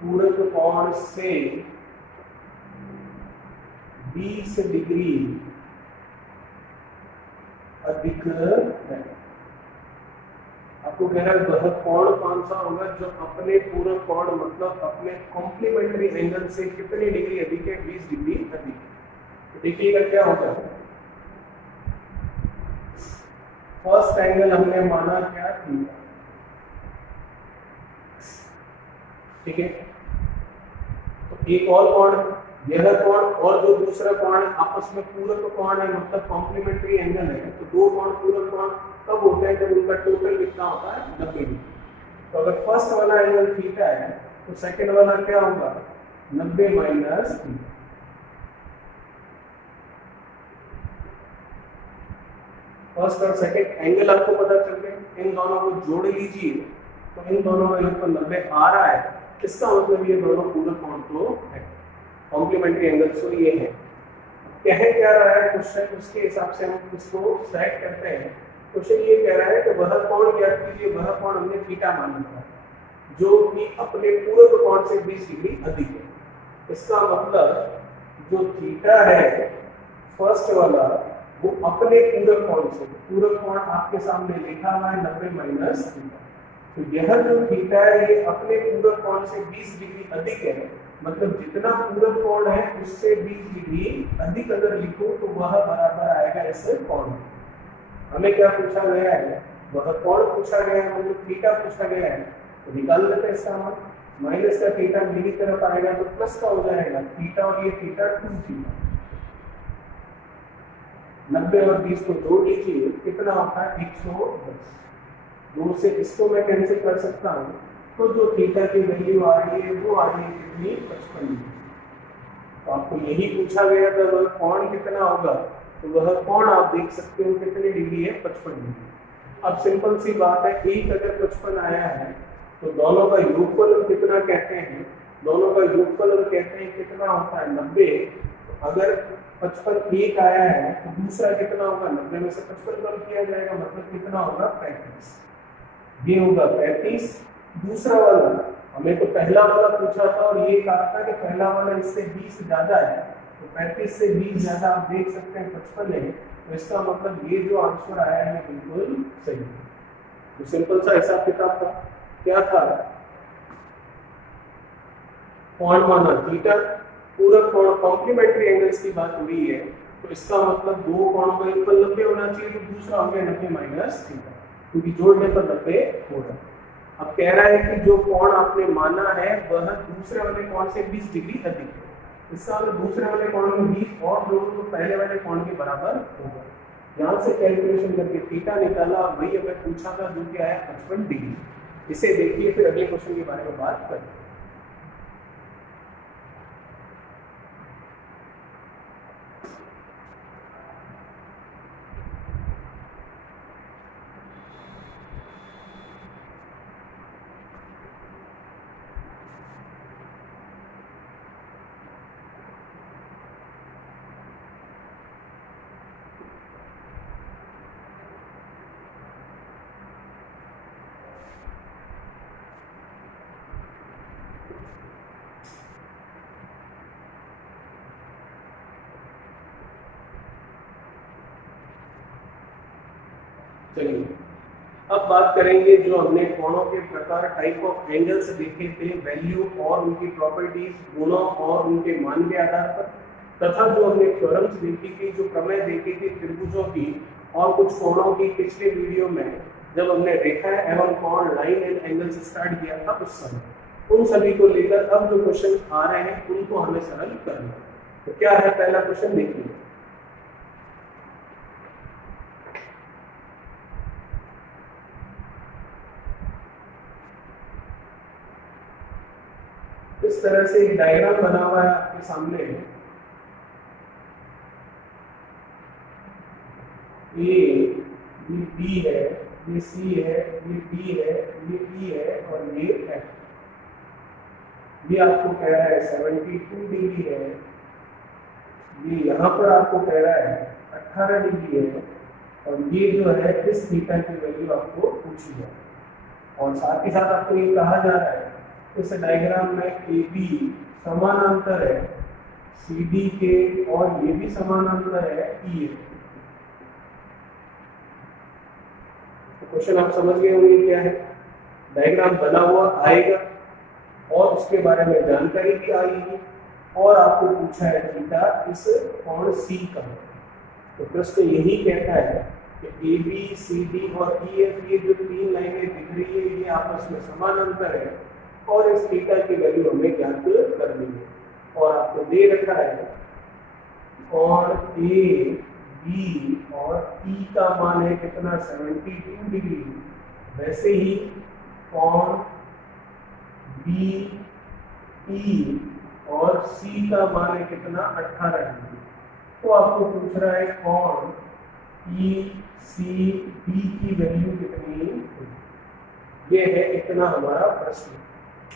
पूरक कोण से 20 डिग्री अधिक है। आपको कह रहा है वह कोण कौन सा होगा जो अपने पूरक कोण मतलब अपने कॉम्प्लीमेंट्री एंगल से कितनी डिग्री अधिक है 20 डिग्री अधिक। तो देखिएगा क्या होगा, फर्स्ट एंगल हमने माना क्या थीटा, ठीक है। तो एक और कोण यह कोण और जो दूसरा कोण है आपस में पूरक कोण है मतलब कॉम्प्लीमेंट्री एंगल है। तो दो कोण पूरक कोण कब होते हैं जब उनका टोटल कितना होता है 90 डिग्री। तो अगर फर्स्ट वाला एंगल थीटा है तो सेकंड वाला क्या होगा 90 माइनस थीटा। फर्स्ट और सेकंड एंगल आपको पता चल गए, इन दोनों को जोड़ लीजिए तो इन दोनों का योग 90 आ रहा है, इसका मतलब ये दोनों पूरे कोण तो है, कॉम्प्लीमेंट्री एंगल्स तो ये है। कह क्या रहा है क्वेश्चन, उसके हिसाब से हम इसको सेट करते हैं। क्वेश्चन ये कह रहा है कि वह कोण ज्ञात कीजिए, वह कोण हमने थीटा माना था जो कि अपने पूर्व कोण से 20 डिग्री अधिक है। इसका मतलब जो थीटा है फर्स्ट वाला वो अपने पूरक कोण से, पूरक कोण आपके सामने लिखा हुआ है 90 माइनस थीटा, तो यह जो थीटा है ये अपने पूरक कोण से 20 डिग्री अधिक है, मतलब जितना पूरक कोण है उससे 20 डिग्री अधिक अगर लिखूं तो वह बराबर आएगा इस कोण। हमें क्या पूछा गया है, वह कोण पूछा गया है, मतलब थीटा पूछा गया है, तो निकाल लेते हैं इसका मान। माइनस का थीटा मेरी तरफ आएगा तो प्लस का हो जाएगा, थीटा और ये थीटा 2 थीटा, 90 और 20 को जोड़ लीजिए कितना होता है 110। 2 से इसको मैं कैंसिल कर सकता हूँ, तो जो थीटा की वैल्यू आ रही है वो आ रही है कितनी 55 डिग्री। तो आपको यही पूछा गया था वह कोण कितना होगा, तो वह कोण आप देख सकते हो कितनी डिग्री है 55 डिग्री। अब सिंपल सी बात है, एक अगर 55 आया है तो दोनों का योगफल हम कितना कहते हैं, दोनों का योगफल हम कहते हैं कितना होता है 90। अगर 55 एक आया है तो दूसरा कितना होगा, 90 में से 55 कम किया जाएगा, मतलब कितना होगा 35, ये होगा 35। दूसरा वाला हमें तो पहला वाला पूछा था और ये कहा था कि पहला वाला इससे 20 ज्यादा है, तो 35 से 20 ज्यादा आप देख सकते हैं 55 है, तो इसका मतलब ये जो आंसर आया है बिल्कुल सही। तो सिंपल सा हिसाब किताब था, क्या था, कोण माना थीटा, पूरक कोण कॉम्प्लीमेंट्री एंगल्स की बात हो रही है, तो इसका मतलब दो कोणों का योगफल 90 होना चाहिए, तो दूसरा हो गया 90 माइनस थीटा, क्योंकि जोड़ने पर 90 होगा। अब कह रहा है कि जो कोण आपने माना है वह दूसरे वाले कोण से 20 डिग्री अधिक है, इसका मतलब दूसरे वाले कोण में 20 और जोड़ो तो पहले वाले कोण के बराबर होगा। यहाँ से कैलकुलेशन करके थीटा निकाला, वही हमें पूछा था जो कि आया 55 डिग्री। इसे देखिए फिर अगले क्वेश्चन के बारे में बात करें। चलिए अब बात करेंगे जो हमने कोणों के प्रकार टाइप ऑफ एंगल्स देखे थे, वैल्यू और उनकी प्रॉपर्टीज, गुणों और उनके मान के आधार पर, तथा जो हमने थ्योरम्स देखी थी, जो प्रमेय देखी थी त्रिभुजों की और कुछ कोणों की पिछले वीडियो में जब हमने रेखा एवं कोण लाइन एंड एंगल्स स्टार्ट किया था उस समय, उन सभी को लेकर अब जो क्वेश्चन आ रहे हैं उनको हमें सरल करना। तो क्या है पहला क्वेश्चन देखिए, इस तरह से एक डायग्राम बना हुआ है आपके सामने, ये बी है, ये सी है, ये डी है, ये ई है और ये एफ। ये आपको कह रहा है 72 डिग्री है, ये यहाँ पर आपको कह रहा है 18 डिग्री है, और ये जो है इस थीटा की वैल्यू आपको पूछी है। और साथ ही साथ आपको ये कहा जा रहा है इस डायग्राम में ए बी समानांतर है सी डी के, और ये भी समानांतर है ई ए। तो क्वेश्चन आप समझ गए होंगे क्या है, डायग्राम बना हुआ आएगा और उसके बारे में जानकारी भी आएगी, और आपको पूछा है थीटा इस कोण सी का। तो प्रश्न यही कहता है कि ए बी सी डी और ई एफ, ये जो तीन लाइनें दिख रही है ये आपस में समानांतर है, और इस थीटा की वैल्यू हमें ज्ञात करनी है। और आपको दे रखा है कोण ए बी और ई का मान है कितना 72 डिग्री, वैसे ही कोण बी ई और सी का मान है कितना 18 डिग्री। तो आपको पूछ रहा है कोण ई सी बी की वैल्यू कितनी होगी। ये है इतना हमारा प्रश्न।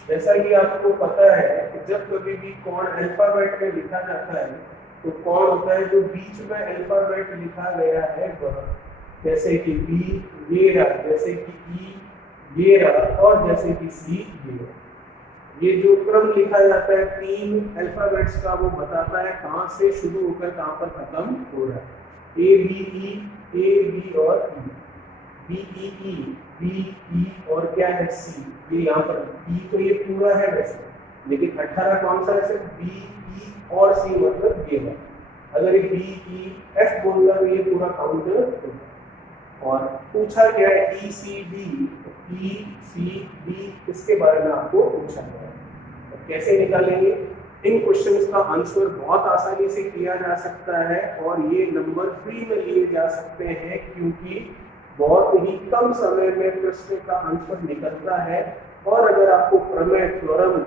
जैसा कि आपको पता है कि जब कभी भी कोण अल्फाबेट में लिखा जाता है तो कोण होता है जो बीच में अल्फाबेट लिखा गया है वह, जैसे कि बी ये रहा, जैसे कि ई ये रहा, और जैसे कि सी ये रहा। ये जो क्रम लिखा जाता है 3 अल्फाबेट्स का, वो बताता है कहाँ से शुरू होकर कहाँ पर खत्म हो रहा है। ए बी और ई, बी ई और क्या है सी। ये यहाँ पर ई तो ये पूरा है वैसे, लेकिन 18 कौन सा है, बी ई और सी मतलब ये है। अगर ये बी ई एफ बोलता तो ये पूरा काउंट होगा। और पूछा गया है ई सी डी, इसके बारे में आपको पूछा गया है। तो कैसे निकालेंगे इन क्वेश्चंस का आंसर? बहुत आसानी से किया जा सकता है और ये नंबर फ्री में लिए जा सकते हैं, क्योंकि बहुत ही कम समय में प्रश्न का आंसर निकलता है। और अगर आपको प्रमेय, theorem,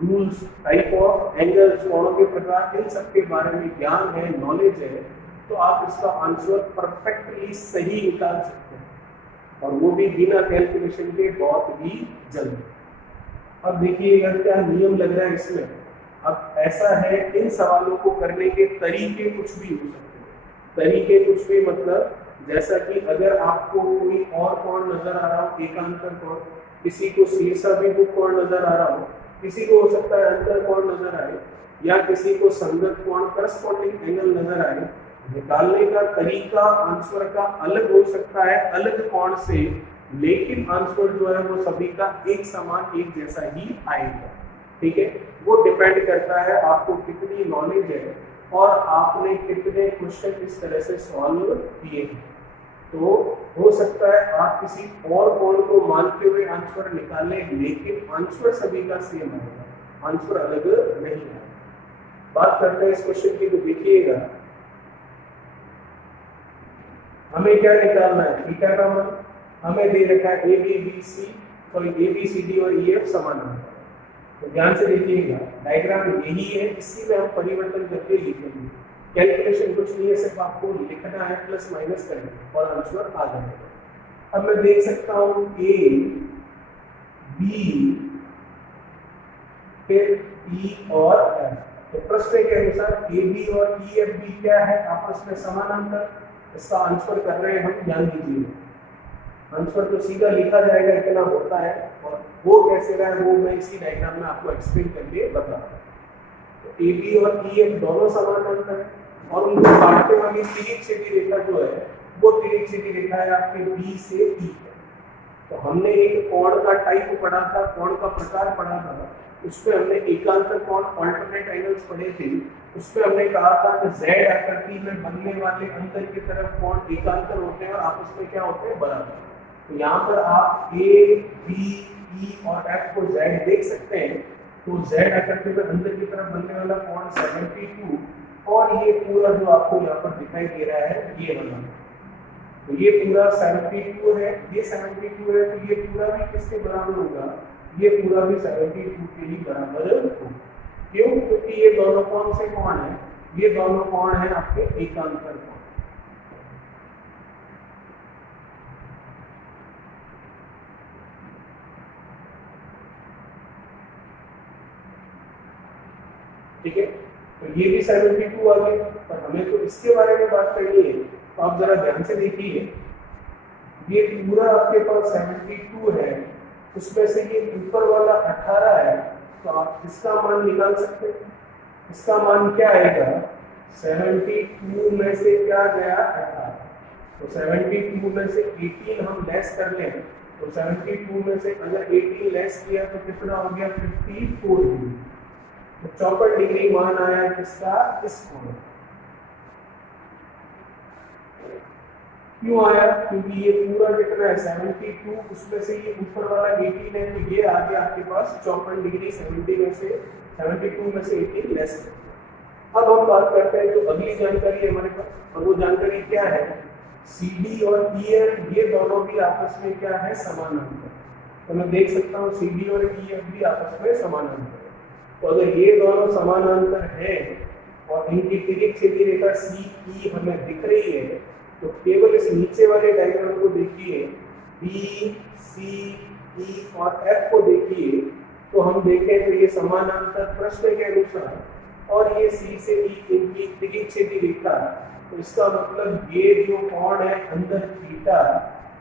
rules, type of angles, कोणों के प्रकार, इन सब के बारे में ज्ञान है, नॉलेज है, तो आप इसका आंसर परफेक्टली सही निकाल सकते हैं, और वो भी बिना कैलकुलेशन के बहुत ही जल्दी। अब देखिएगा क्या नियम लग रहा है इसमें। अब ऐसा है, इन सवालों को करने के तरीके कुछ भी हो सकते हैं। तरीके कुछ भी मतलब जैसा कि अगर आपको कोई और कोण नजर आ रहा हो, एकांतर कोण, किसी को शीर्षाभिमुख कोण नजर आ रहा हो, किसी को हो सकता है अंतर कोण नजर आए, या किसी को संगत कोण करस्पॉन्डिंग एंगल नजर आए, निकालने का तरीका आंसर का अलग हो सकता है अलग कोण से, लेकिन आंसर जो है वो सभी का एक समान, एक जैसा ही आएगा। ठीक है, वो डिपेंड करता है आपको कितनी नॉलेज है और आपने कितने क्वेश्चन इस तरह से सॉल्व किए हैं। तो हो सकता है आप किसी और कोण को मानते हुए आंसर निकालें, लेकिन आंसर सभी का सेम आएगा, आंसर अलग नहीं है। बात करते हैं इस क्वेश्चन की, तो देखिएगा हमें क्या निकालना है। थीटा का मान हमें दे रखा है ए बी सी डी और ई एफ समान है। तो ध्यान से देखिएगा, डायग्राम यही है, इसी में हम परिवर्तन करके लिखेंगे। कैलकुलेशन कुछ नहीं है, सिर्फ आपको लिखना है, प्लस माइनस करना और आंसर आ जाएगा। अब मैं देख सकता हूँ ए बी फिर ई और एफ। तो प्रश्न के अनुसार ए बी और ई एफ बी क्या है, आपस में समानांतर। इसका आंसर कर रहे हैं हम, ध्यान दीजिए। आंसर तो सीधा लिखा जाएगा, इतना होता है, और वो कैसे रहा है वो मैं इसी डायग्राम में आपको एक्सप्लेन करके बताता हूँ। तो ए बी और ई एफ दोनों समानांतर है, और उनको काटने वाली तिरछी सीधी रेखा जो है वो तिरछी सीधी रेखा है आपके बी से ई। तो हमने एक कोण का टाइप पढ़ा था, कोण का प्रकार पढ़ा था, उसमें हमने एकांतर कोण, अल्टरनेट एंगल्स पढ़े थे। उसमें हमने कहा था कि जेड आकृति में बनने वाले अंतर की तरफ कोण एकांतर होते हैं और आपस में क्या होते हैं, बराबर। तो यहाँ पर आप ए बी ई और एफ को जेड देख सकते हैं। तो जेड आकृति में अंदर की तरफ बनने वाला कोण 72, और ये पूरा जो आपको यहाँ पर दिखाई दे रहा है ये वाला, तो ये पूरा 72 है, ये 72 है, तो ये पूरा भी किसके बराबर होगा, ये पूरा भी 72 के ही बराबर होगा। क्यों? क्योंकि ये दोनों कौन से कोण है, ये दोनों कोण है आपके एकांतर कोण। ठीक है, तो ये भी 72 आ गए, पर हमें तो इसके बारे में बात करनी है। तो आप जरा ध्यान से देखिए, ये पूरा आपके पास 72 है, उसमें से ये ऊपर वाला 18 है, तो आप इसका मान निकाल सकते हैं। इसका मान क्या आएगा, 72 में से क्या गया 18, तो 72 में से 18 हम लेस कर लें, तो 72 में से अगर 18 लेस किया तो कितना हो गया, 54 डिग्री। तो 54 डिग्री मान आया किसका, इस कोण। क्यों आया, क्योंकि ये पूरा कितना है 72, उसमें से ये ऊपर वाला 18 है, तो ये आ गया आपके पास 54 डिग्री। 72 में से 18 लेस। अब हम बात करते हैं जो अगली जानकारी है हमारे पास, और वो जानकारी क्या है, सी डी और ई एफ ये दोनों भी आपस में क्या है, समानांतर। तो मैं देख सकता हूँ सी डी और ई एफ भी आपस में समानांतर। तो अगर ये दोनों समानांतर है और इनकी तिरछी सीधी रेखा सी ई हमें दिख रही है, तो केवल इस नीचे वाले डायग्राम को देखिए, बी सी ई और एफ को देखिए, तो हम देखें तो ये समानांतर प्रश्न के अनुसार और ये सी से ई इनकी तिरछी रेखा, तो इसका मतलब ये जो कोण है अंदर थीटा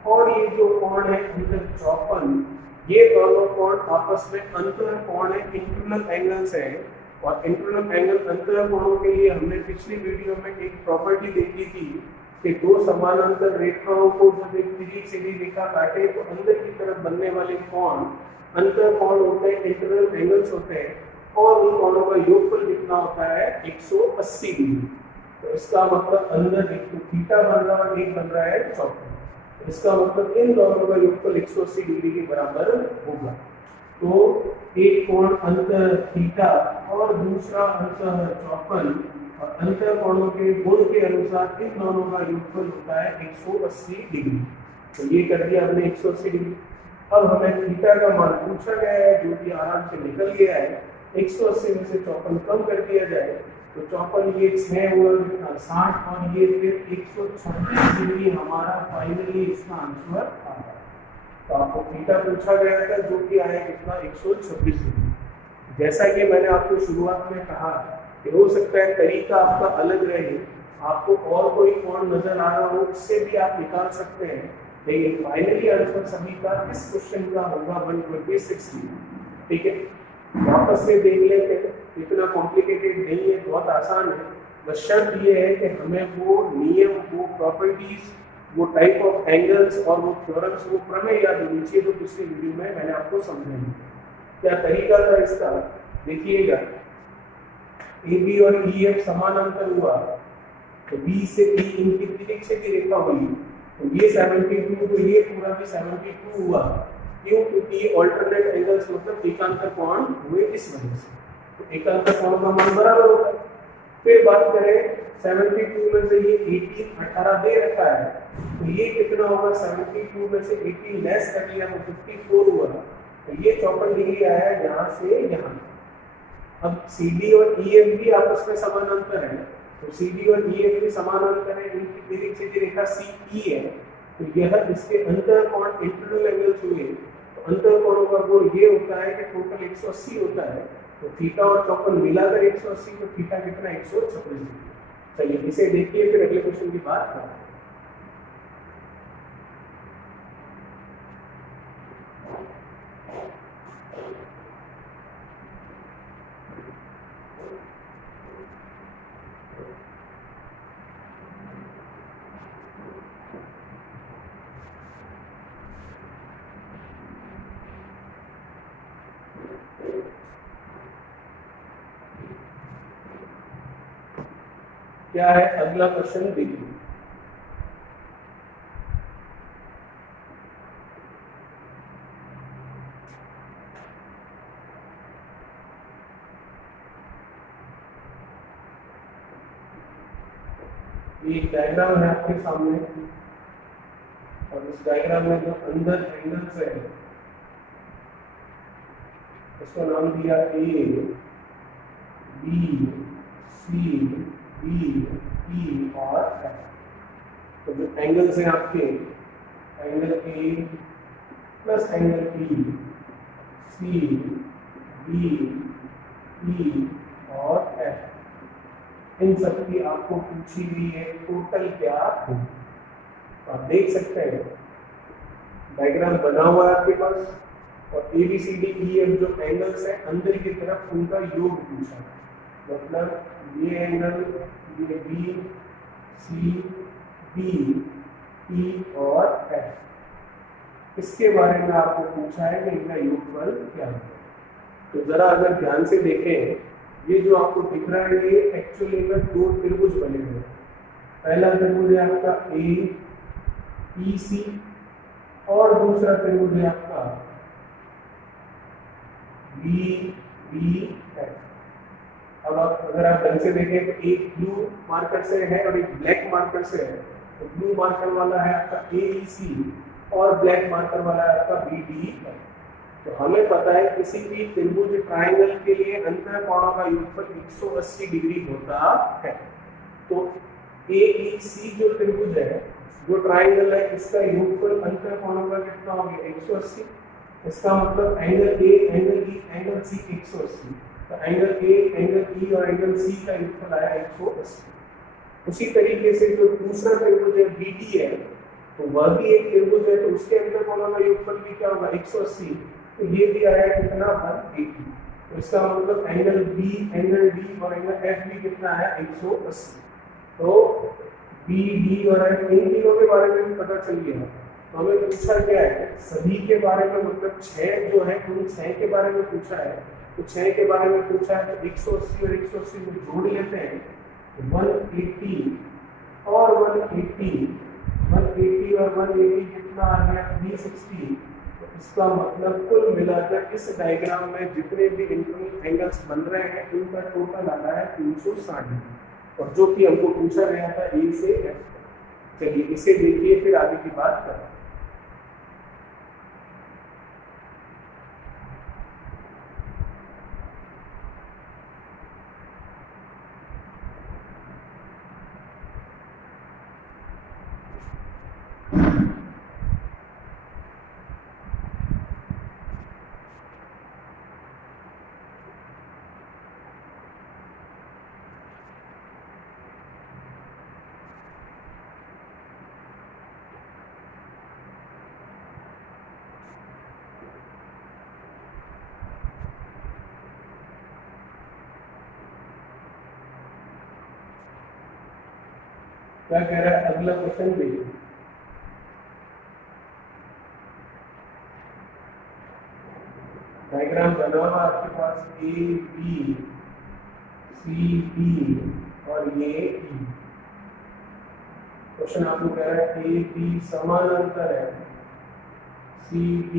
और ये जो कोण है अंदर 54, ये दोनों कोण आपस में अंतर कोण है, इंटरनल एंगल्स है। और इंटरनल एंगल अंतर कोणों के लिए हमने पिछली वीडियो में एक प्रॉपर्टी देखी थी कि दो समानांतर रेखाओं को जब एक सीधी रेखा काटे तो अंदर की तरफ बनने वाले कोण अंतर कोण होते हैं, इंटरनल एंगल्स होते हैं, और उन कोणों का योगफल कितना होता है 180 डिग्री। तो इसका मतलब अंदर एक तो थीटा बन रहा है और एक बन रहा है 54, इसका मतलब इन दोनों का योगफल 180 डिग्री के बराबर होगा। तो एक कोण अंतर थीटा और दूसरा अंतर 54, और अंतर कोणों के गुण के अनुसार इन दोनों का योगफल होता है 180 डिग्री। तो ये कर दिया हमने 180 डिग्री। अब हमें थीटा का मान पूछा गया है जो कि आराम से निकल गया है। 180 में से 54 कम कर दिया जाए तो 54 ये 6 हुआ 60 और ये फिर 126 डिग्री हमारा फाइनली इसका आंसर आ गया। तो आपको थीटा पूछा गया था जो कि आया कितना 126 डिग्री। जैसा कि मैंने आपको शुरुआत में कहा कि हो सकता है तरीका आपका अलग रहे, आपको और कोई कोण नजर आ रहा हो उससे भी आप निकाल सकते हैं, लेकिन फाइनली आंसर सभी का इस क्वेश्चन का होगा 126 डिग्री। ठीक है, वापस से देख लेते हैं, इतना कॉम्प्लिकेटेड नहीं है, बहुत आसान है। बस शर्त ये है कि हमें वो नियम, वो प्रॉपर्टीज, वो टाइप ऑफ एंगल्स और वो थ्योरम्स, वो प्रमेय याद होनी चाहिए जो पिछली वीडियो में मैंने आपको समझाया। क्या तरीका था इसका, देखिएगा। ए बी और ई एफ समानांतर हुआ तो बी से ई इनकी तिरछी रेखा हुई, तो ये 72 तो ये पूरा भी 72 हुआ। क्यों? क्योंकि ये ऑल्टरनेट एंगल्स मतलब एकांतर कोण हुए इस वजह से, तो एकांतर कोण का मान बराबर होता है। फिर बात करें 72 में से ये 18 दे रखा है, तो ये कितना होगा, 72 में से 18 लेस कर लिया तो 54 हुआ, तो ये 54 डिग्री आया यहाँ से यहाँ। अब CD और EF भी आपस में समानांतर है, तो CD और EF भी समानांतर है, इनकी तिरछी रेखा CE है, तो यह इसके अंतर कोण इंटरनल एंगल्स हुए, तो अंतर कोणों का गुण ये होता है कि टोटल 180 होता है, तो थीटा और 54 मिलाकर 180, तो थीटा कितना 126 डिग्री। चलिए इसे देखिए, फिर अगले क्वेश्चन की बात करते हैं। क्या है अगला क्वेश्चन देखिए। एक डायग्राम है आपके सामने, और इस डायग्राम में जो अंदर एंगल्स है उसका नाम दिया ए बी सी बी ई और एफ। तो जो एंगल्स हैं आपके, angle A plus angle B, C B E और एफ, इन सब की आपको पूछी हुई है टोटल क्या हो। तो आप देख सकते हैं डायग्राम बना हुआ है आपके पास, और A B C D E F जो एंगल्स हैं अंदर की तरफ उनका योग पूछा, मतलब ये एंगल, ये बी सी बी ई और एफ, इसके बारे में आपको पूछा है कि इनका योगफल क्या है। तो जरा अगर ध्यान से देखें, ये जो आपको दिख रहा है ये एक्चुअली में दो त्रिभुज बने हुए हैं। पहला त्रिभुज है आपका ए ई सी और दूसरा त्रिभुज है आपका बी बी एफ। अब आप अगर आप ढंग से देखें तो एक ब्लू मार्कर से है और एक ब्लैक मार्कर से है, तो ब्लू मार्कर वाला है आपका AEC और ब्लैक मार्कर वाला है आपका BDE। तो हमें पता है किसी भी त्रिभुज ट्रायंगल के लिए अंतर कोणों का योगफल 180 डिग्री होता है। तो AEC जो त्रिभुज है, जो ट्राइंगल है, इसका योगफल अंतर कोणों का कितना हो गया 180। इसका मतलब angle A, angle E, angle C 180। तो एंगल A, एंगल E और एंगल C का योगफल आया 180। उसी तरीके से जो दूसरा त्रिभुज है BD है, तो वह भी एक त्रिभुज है, तो उसके अंतर कोणों का योगफल भी क्या होगा 180। तो ये भी आया कितना 180। तो इसका मतलब एंगल B, एंगल D और एंगल F भी कितना है 180। तो B, D और F इन तीनों के बारे में भी पता चल गया। तो हमें पूछा क्या है, सभी के बारे में, मतलब 6 जो है उन 6 के बारे में पूछा है। तो 6 के बारे में पूछा है तो 180 और 180 को जोड़ लेते हैं, 180 और 180, 180 और 180 कितना आ गया 360। तो इसका मतलब कुल मिलाकर इस डायग्राम में जितने भी इंटरनल एंगल्स बन रहे हैं उनका टोटल आ रहा है 360, और जो कि हमको पूछा गया था A से F। चलिए इसे देखिए, फिर आगे की बात करें। क्या कह रहा है अगला क्वेश्चन देखिए। डायग्राम बना हुआ आपके पास A, B, C, D और ये E। क्वेश्चन आपको कह रहा है A, B समानांतर है C, D,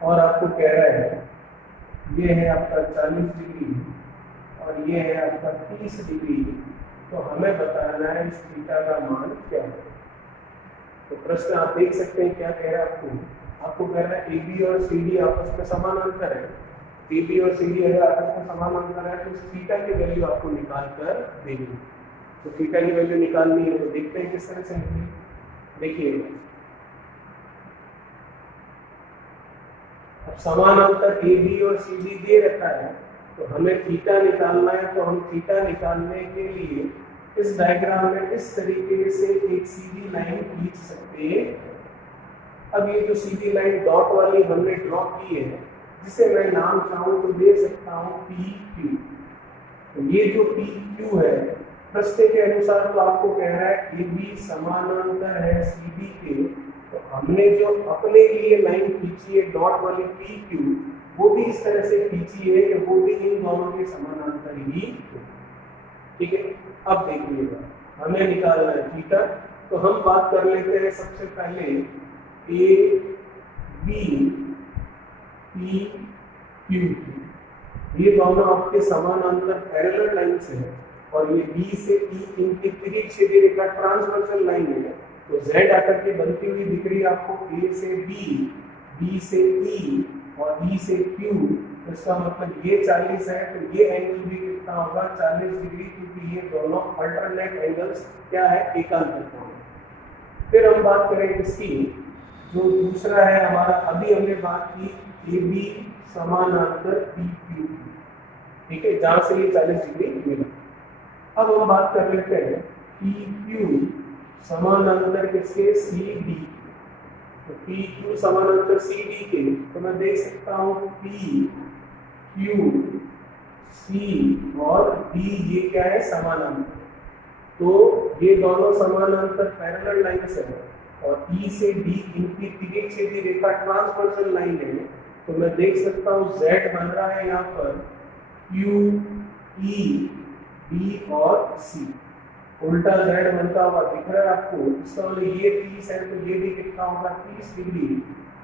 और आपको कह रहा है ये है आपका 40 डिग्री और ये है आपका 30 डिग्री। तो हमें बताना है इस थीटा का मान क्या है। तो प्रश्न आप देख सकते हैं क्या कह रहा है आपको कह रहा है AB और CD आपस में समानांतर है। AB और CD अगर आपस में समानांतर है तो इस थीटा की वैल्यू आपको निकाल कर देनी है। तो थीटा की वैल्यू निकालनी है, तो देखते हैं किस तरह से। देखिए अब समानांतर AB और CD दे रखा है, तो हमें थीटा निकालना है। तो हम थीटा निकालने के लिए इस डायग्राम में इस तरीके से एक सीधी लाइन खींच सकते हैं। अब ये जो सीधी लाइन डॉट वाली हमने ड्रॉ की है, जिसे मैं नाम चाहूँ तो दे सकता हूँ PQ। तो ये जो PQ है प्रश्न के अनुसार तो आपको कह रहा है AB समानांतर है CD के। तो हमने जो अपने लिए लाइन खींची है डॉट वाली PQ, वो भी इस तरह से खींची है कि वो भी इन दोनों के समानांतर ही। ठीक है, अब देखिएगा हमें निकालना है थीटा। तो हम बात कर लेते हैं सबसे पहले AB, PQ। ये दोनों आपके समानांतर पैरेलल लाइन से है, और ये B से E इनकी तिर्यक सीधी रेखा ट्रांसवर्सल लाइन है। तो Z आकर के बनती हुई दिख रही है आपको A से B, B से E और E से Q। तो इसका मतलब ये 40 है, तो ये एंगल भी कितना होगा 40 डिग्री, क्योंकि ये दोनों अल्टरनेट एंगल्स क्या है एकांतर कोण। फिर हम बात करें इसकी, जो दूसरा है हमारा, अभी हमने बात की AB समानांतर PQ, ठीक है, जहां से ये 40 डिग्री मिला। अब हम बात कर लेते हैं PQ समानांतर किसके CD। तो PQ समानांतर CD के, तो मैं देख सकता हूँ PQ, C और D ये क्या है समानांतर। तो ये दोनों समानांतर पैरेलल लाइंस है, और E से D इनकी तिर्यक सीधी रेखा ट्रांसवर्सल लाइन है। तो मैं देख सकता हूँ Z बन रहा है यहाँ पर Q, E, D और C। उल्टा Z बनता हुआ दिख रहा है आपको। इसका मतलब ये 30 है, तो ये भी कितना होगा 30 डिग्री,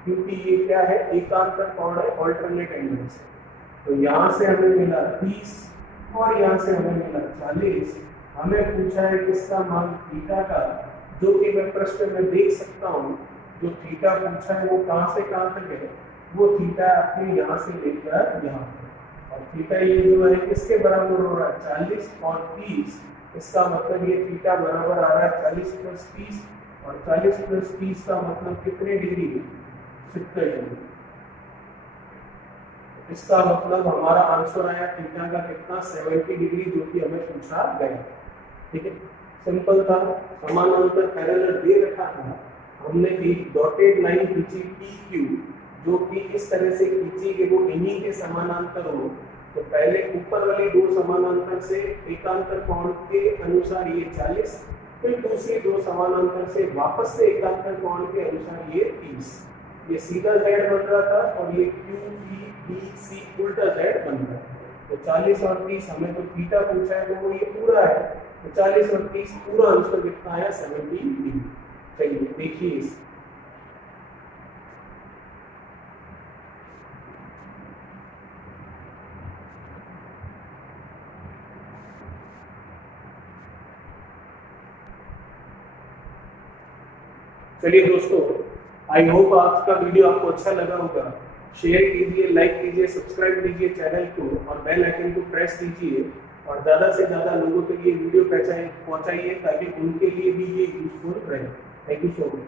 क्योंकि ये क्या है एकांतर कोण है, अल्टरनेट एंगल्स है। तो यहाँ से हमें मिला 30 और यहाँ से हमें मिला 40। हमें पूछा है किसका मान थीटा का, जो कि मैं प्रश्न में देख सकता हूँ। जो थीटा पूछा है वो कहाँ से कहाँ तक है, वो थीटा आपके यहाँ से लेकर यहाँ तक। और थीटा ये जो है किसके बराबर हो रहा है 40 और 30, इसका मतलब ये थीटा बराबर आ रहा है 40 + 30 और 40 + 30 का मतलब कितने डिग्री, 70 डिग्री। इसका मतलब हमारा आंसर आया थीटा का कितना, 70 डिग्री, जो कि हमें पूछा गया। ठीक है, सिंपल था, समानांतर पैरेलल दे रखा था, हमने एक डॉटेड लाइन खींची PQ, जो कि इस तरह से खींची कि वो इन्हीं के समानांतर हो। तो पहले ऊपर वाली दो समानांतर से एकांतर कोण के अनुसार ये 40, फिर दूसरी दो समानांतर से वापस से एकांतर कोण के अनुसार ये 30। ये सीधा z बन रहा था और ये QBC उल्टा z बन रहा है। तो 40 और 30 हमें तो थीटा पूछा है, तो वो ये पूरा है, तो 40 और 30 पूरा आंसर कितना आया, 70 डिग्री। चलिए देखिए इस चलिए दोस्तों, आई होप आज का वीडियो आपको अच्छा लगा होगा। शेयर कीजिए, लाइक कीजिए, सब्सक्राइब कीजिए चैनल को और बेल आइकन को प्रेस कीजिए और ज़्यादा से ज़्यादा लोगों के लिए वीडियो पहुंचाइए ताकि उनके लिए भी ये यूजफुल रहे। Thank you so much.